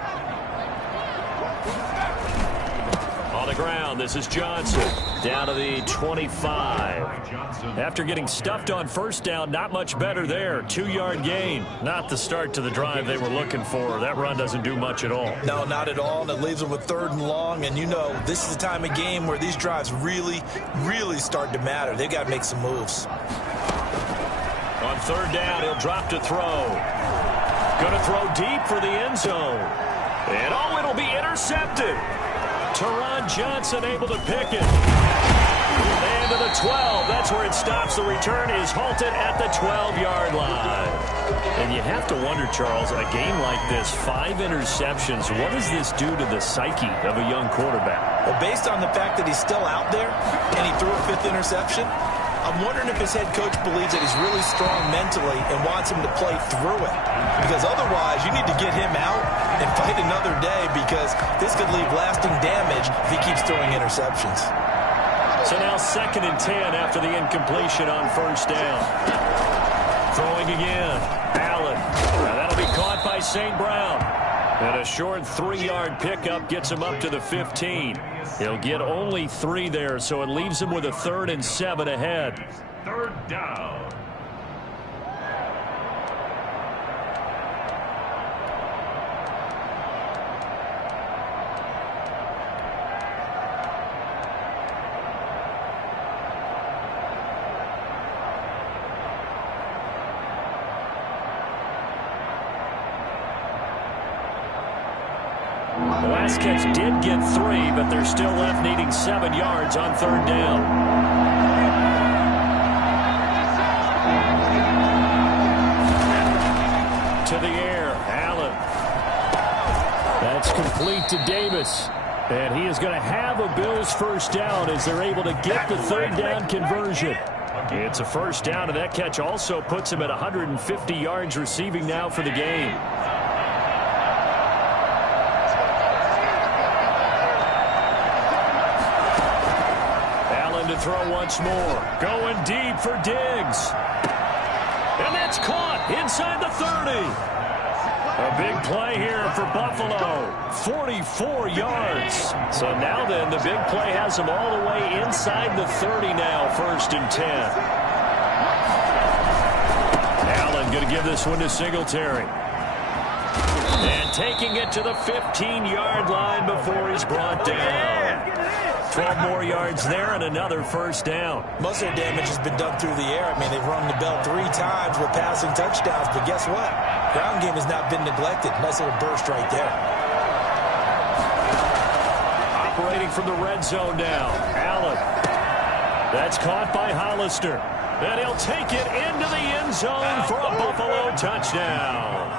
On the ground, this is Johnson. Down to the 25. After getting stuffed on 1st down, not much better there. 2-yard gain. Not the start to the drive they were looking for. That run doesn't do much at all. No, not at all. And it leaves them with 3rd and long. And you know, this is the time of game where these drives really, really start to matter. They've got to make some moves. On 3rd down, he'll drop to throw. Going to throw deep for the end zone. And oh, it'll be intercepted. Teron Johnson able to pick it. And to the 12. That's where it stops. The return is halted at the 12-yard line. And you have to wonder, Charles, a game like this, 5 interceptions, what does this do to the psyche of a young quarterback? Well, based on the fact that he's still out there and he threw a 5th interception, I'm wondering if his head coach believes that he's really strong mentally and wants him to play through it. Because otherwise, you need to get him out and fight another day, because this could leave lasting damage if he keeps throwing interceptions. So now 2nd and 10 after the incompletion on 1st down. Throwing again. Allen. Now that'll be caught by St. Brown. And a short 3-yard pickup gets him up to the 15. He'll get only 3 there, so it leaves him with a 3rd and 7 ahead. 3rd down. The last catch did get 3, but they're still left needing 7 yards on 3rd down. to the air. Allen. That's complete to Davis. And he is going to have a Bills first down as they're able to get the third down conversion. It's a first down, and that catch also puts him at 150 yards receiving now for the game. Allen to throw once more. Going deep for Diggs. And that's caught inside the 30. A big play here for Buffalo. 44 yards. So now then, the big play has them all the way inside the 30 now, 1st and 10. Allen going to give this one to Singletary. And taking it to the 15-yard line before he's brought down. 12 more yards there and another first down. Most of the damage has been done through the air. I mean, they've rung the bell 3 times with passing touchdowns, but guess what? Ground game has not been neglected. Nice little burst right there. Operating from the red zone now. Allen. That's caught by Hollister. And he'll take it into the end zone for a Buffalo touchdown.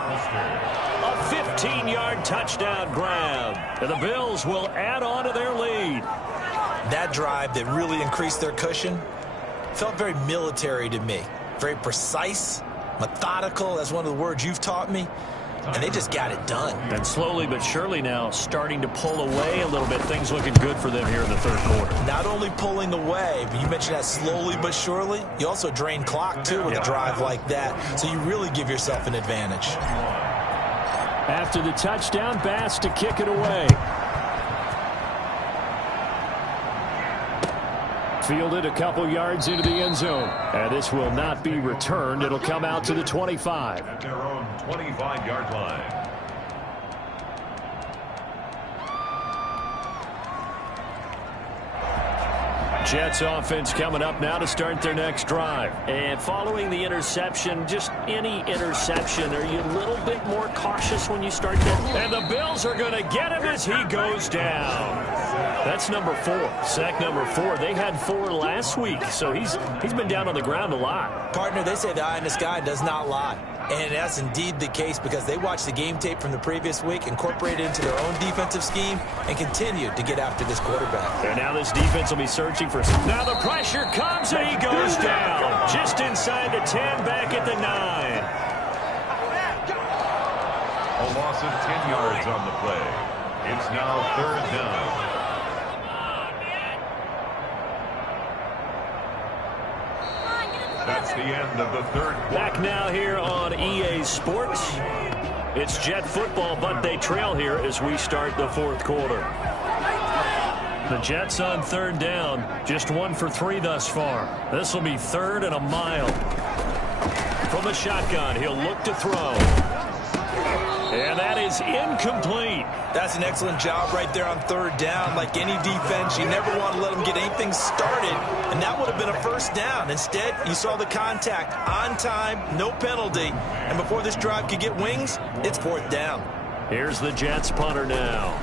A 15-yard touchdown grab. And the Bills will add on to their lead. That drive that really increased their cushion felt very military to me. Very precise, methodical. That's one of the words you've taught me. And they just got it done. And slowly but surely now starting to pull away a little bit. Things looking good for them here in the third quarter. Not only pulling away, but you mentioned that slowly but surely. You also drain clock, too, with a drive like that. So you really give yourself an advantage. After the touchdown, Bass to kick it away. Fielded a couple yards into the end zone. And this will not be returned. It'll come out to the 25. At their own 25-yard line. Jets offense coming up now to start their next drive. And following the interception, just any interception, are you a little bit more cautious when you start that? And the Bills are going to get him as he goes down. That's number 4. Sack number 4. They had 4 last week, so he's been down on the ground a lot. Partner, they say the eye in the sky does not lie. And that's indeed the case because they watched the game tape from the previous week, incorporated it into their own defensive scheme, and continued to get after this quarterback. And now this defense will be searching for... Now the pressure comes and he goes down. Just inside the 10, back at the 9. A loss of 10 yards on the play. It's now 3rd down. That's the end of the third quarter. Back now here on EA Sports. It's Jet football, but they trail here as we start the 4th quarter. The Jets on 3rd down. Just 1 for 3 thus far. This will be 3rd and a mile. From the shotgun, he'll look to throw. And that is incomplete. That's an excellent job right there on 3rd down. Like any defense, you never want to let them get anything started, and that would have been a first down. Instead, you saw the contact on time, no penalty, and before this drive could get wings, it's 4th down. Here's the Jets punter now.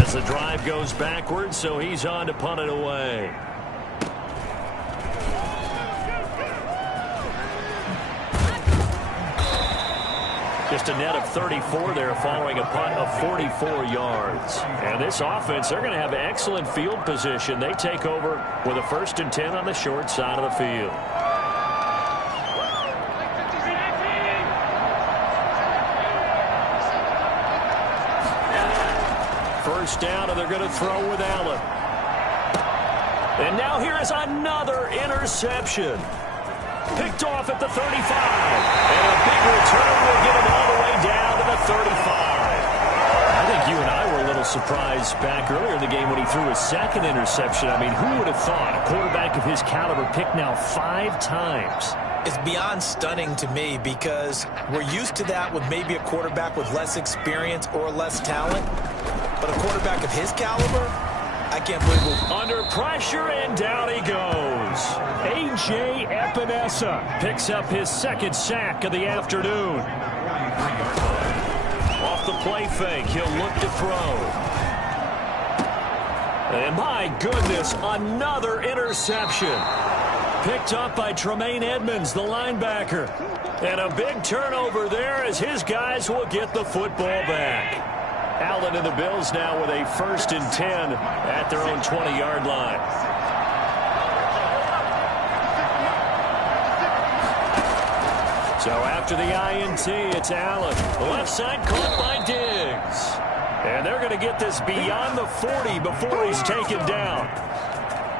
As the drive goes backwards, so he's on to punt it away. Just a net of 34 there following a punt of 44 yards. And this offense, they're going to have excellent field position. They take over with a 1st and 10 on the short side of the field. First down, and they're going to throw with Allen. And now here is another interception. Picked off at the 35. And a big return will get him all the way down to the 35. I think you and I were a little surprised back earlier in the game when he threw his 2nd interception. I mean, who would have thought a quarterback of his caliber picked now 5 times? It's beyond stunning to me because we're used to that with maybe a quarterback with less experience or less talent. But a quarterback of his caliber, I can't believe it. Under pressure, and down he goes. A.J. Epinesa picks up his 2nd sack of the afternoon. Off the play fake, he'll look to throw. And my goodness, another interception. Picked up by Tremaine Edmonds, the linebacker. And a big turnover there as his guys will get the football back. Allen and the Bills now with a 1st and 10 at their own 20-yard line. So after the INT, it's Allen. The left side caught by Diggs. And they're going to get this beyond the 40 before he's taken down.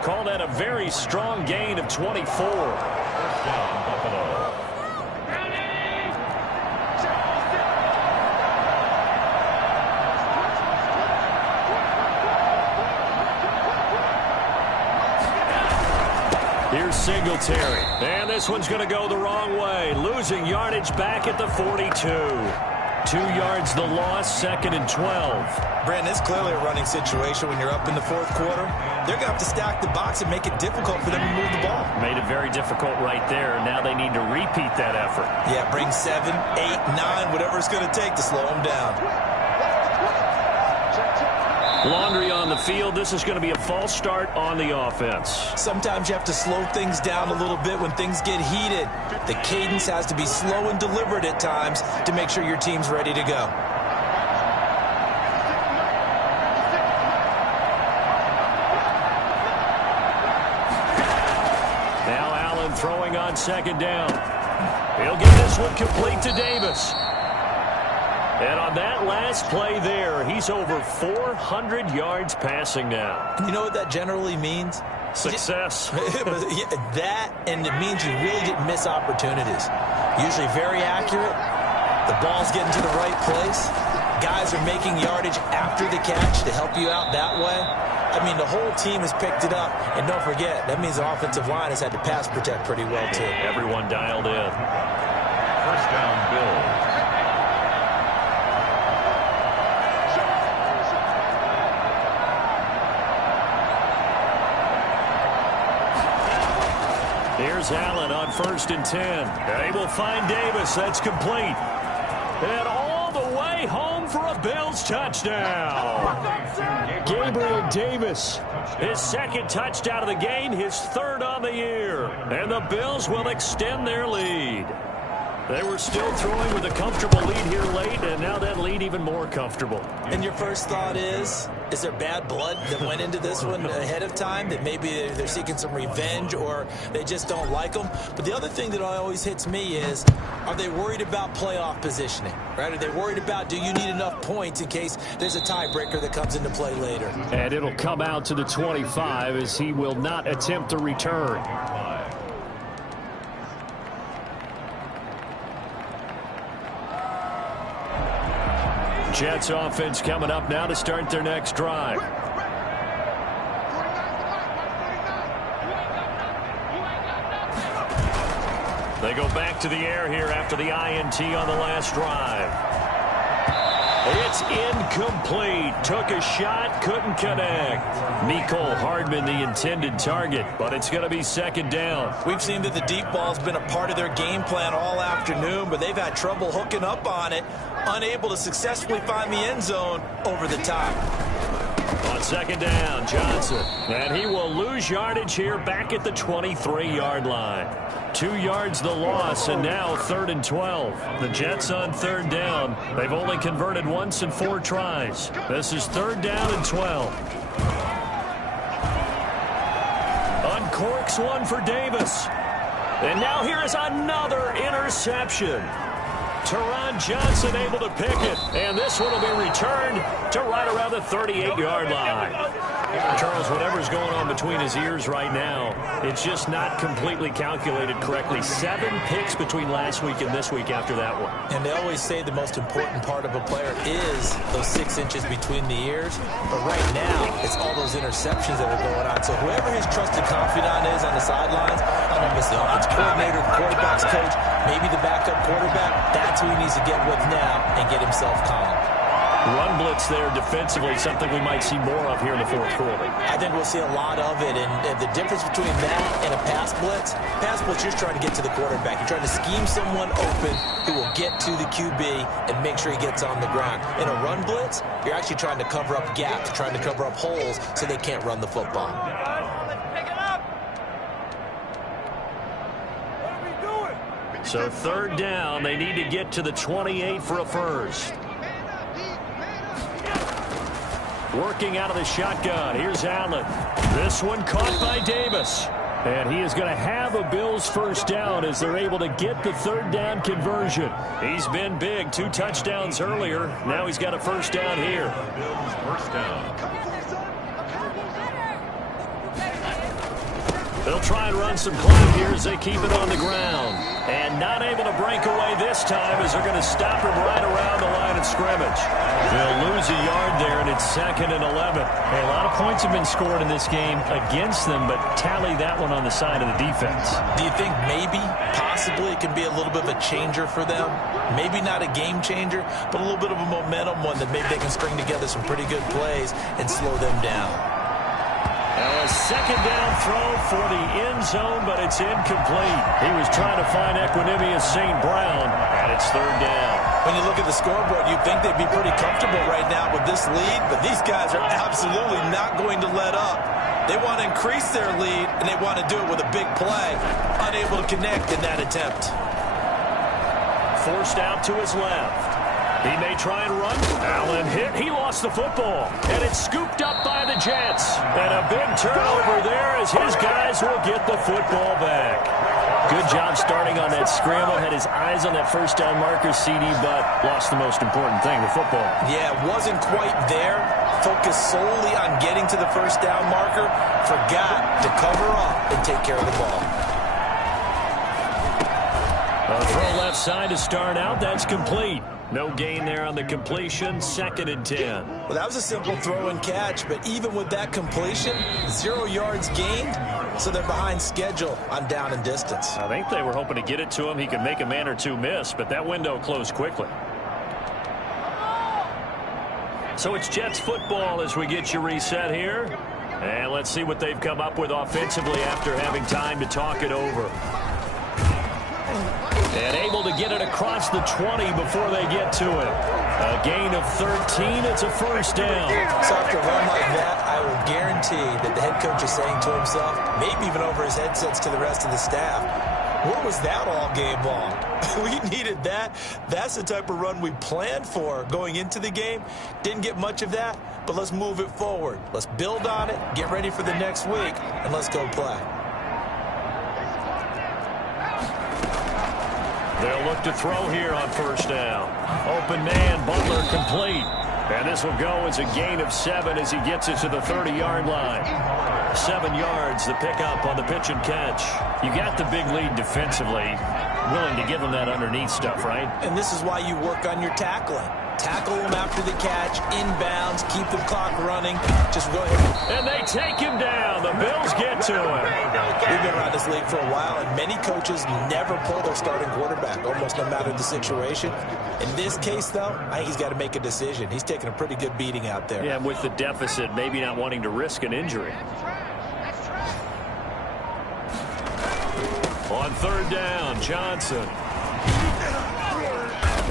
Call that a very strong gain of 24. First down, Buffalo. Here's Singletary. And this one's going to go the wrong way. Losing yardage back at the 42. 2 yards the loss, 2nd and 12. Brandon, it's clearly a running situation when you're up in the 4th quarter. They're going to have to stack the box and make it difficult for them to move the ball. Made it very difficult right there. Now they need to repeat that effort. Yeah, bring 7, 8, 9, whatever it's going to take to slow them down. Laundry on the field. This is going to be a false start on the offense. Sometimes you have to slow things down a little bit when things get heated. The cadence has to be slow and deliberate at times to make sure your team's ready to go. Now Allen throwing on 2nd down. He'll get this one complete to Davis. And on that last play there, he's over 400 yards passing now. You know what that generally means? Success. That, and it means you really didn't miss opportunities. Usually very accurate. The ball's getting to the right place. Guys are making yardage after the catch to help you out that way. I mean, the whole team has picked it up. And don't forget, that means the offensive line has had to pass protect pretty well, too. Everyone dialed in. First down, Bills. Here's Allen on 1st and 10. They will find Davis. That's complete. And all the way home for a Bills touchdown. Gabriel Davis, his 2nd touchdown of the game, his 3rd on the year. And the Bills will extend their lead. They were still throwing with a comfortable lead here late, and now that lead even more comfortable. And your first thought is there bad blood that went into this one ahead of time, that maybe they're seeking some revenge or they just don't like them? But the other thing that always hits me is, are they worried about playoff positioning, right? Are they worried about, do you need enough points in case there's a tiebreaker that comes into play later? And it'll come out to the 25 as he will not attempt to return. Jets offense coming up now to start their next drive. They go back to the air here after the INT on the last drive. It's incomplete. Took a shot, couldn't connect. Mecole Hardman the intended target, but it's going to be 2nd down. We've seen that the deep ball's been a part of their game plan all afternoon, but they've had trouble hooking up on it, unable to successfully find the end zone over the top. On 2nd down, Johnson. And he will lose yardage here back at the 23-yard line. 2 yards the loss, and now 3rd and 12. The Jets on 3rd down. They've only converted once in 4 tries. This is 3rd down and 12. Uncorks one for Davis. And now here is another interception. Teron Johnson able to pick it, and this one will be returned to right around the 38-yard line. Charles, whatever's going on between his ears right now, it's just not completely calculated correctly. 7 picks between last week and this week after that one. And they always say the most important part of a player is those 6 inches between the ears. But right now, it's all those interceptions that are going on. So whoever his trusted confidant is on the sidelines, I don't know if it's the offense coordinator, the quarterback's coach, maybe the backup quarterback, that's who he needs to get with now and get himself calm. Run blitz there defensively, something we might see more of here in the 4th quarter. I think we'll see a lot of it, and the difference between that and a pass blitz, you're just trying to get to the quarterback. You're trying to scheme someone open who will get to the QB and make sure he gets on the ground. In a run blitz, you're actually trying to cover up gaps, trying to cover up holes so they can't run the football. So third down, they need to get to the 28 for a first. Working out of the shotgun. Here's Allen. This one caught by Davis. And he is going to have a Bills first down as they're able to get the third down conversion. He's been big. 2 touchdowns earlier. Now he's got a first down here. Bills first down. They'll try and run some clock here as they keep it on the ground. And not able to break away this time as they're going to stop him right around the line of scrimmage. They'll lose a yard there, and it's 2nd and 11. Hey, a lot of points have been scored in this game against them, but tally that one on the side of the defense. Do you think maybe, possibly, it can be a little bit of a changer for them? Maybe not a game changer, but a little bit of a momentum one that maybe they can string together some pretty good plays and slow them down. A second down throw for the end zone, but it's incomplete. He was trying to find Equanimeous St. Brown, and it's third down. When you look at the scoreboard, you'd think they'd be pretty comfortable right now with this lead, but these guys are absolutely not going to let up. They want to increase their lead, and they want to do it with a big play. Unable to connect in that attempt. Forced out to his left. He may try and run. Allen hit. He lost the football. And it's scooped up by the Jets. And a big turnover there as his guys will get the football back. Good job starting on that scramble. Had his eyes on that first down marker, CD, but lost the most important thing, the football. Yeah, wasn't quite there. Focused solely on getting to the first down marker. Forgot to cover up and take care of the ball. A throw left side to start out. That's complete. No gain there on the completion. 2nd and 10. Well, that was a simple throw and catch, but even with that completion, 0 yards gained, so they're behind schedule on down and distance. I think they were hoping to get it to him. He could make a man or two miss, but that window closed quickly. So it's Jets football as we get you reset here. And let's see what they've come up with offensively after having time to talk it over. And able to get it across the 20 before they get to it. A gain of 13. It's a first down. So after a run like that, I will guarantee that the head coach is saying to himself, maybe even over his headsets to the rest of the staff, where was that all game long? We needed that. That's the type of run we planned for going into the game. Didn't get much of that, but let's move it forward. Let's build on it, get ready for the next week, and let's go play. They'll look to throw here on first down. Open man, Butler complete. And this will go as a gain of 7 as he gets it to the 30-yard line. 7 yards, the pickup on the pitch and catch. You got the big lead defensively. Willing to give them that underneath stuff, right? And this is why you work on your tackling. Tackle them after the catch, inbounds, keep the clock running. Just go ahead. And they take him down. The Bills get to him. We've been around this league for a while, and many coaches never pull their starting quarterback, almost no matter the situation. In this case, though, I think he's got to make a decision. He's taking a pretty good beating out there. Yeah, with the deficit, maybe not wanting to risk an injury. On third down, Johnson.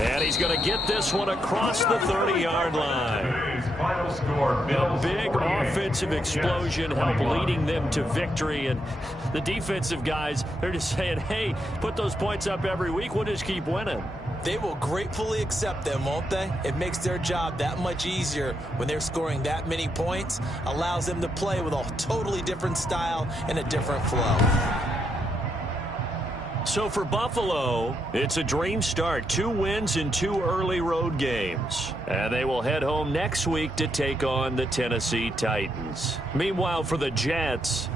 And he's going to get this one across the 30-yard line. Final score, A Bills big 48. offensive explosion helped leading them to victory. And the defensive guys, they're just saying, hey, put those points up every week. We'll just keep winning. They will gratefully accept them, won't they? It makes their job that much easier when they're scoring that many points. Allows them to play with a totally different style and a different flow. So for Buffalo, it's a dream start. 2 wins in 2 early road games. And they will head home next week to take on the Tennessee Titans. Meanwhile, for the Jets,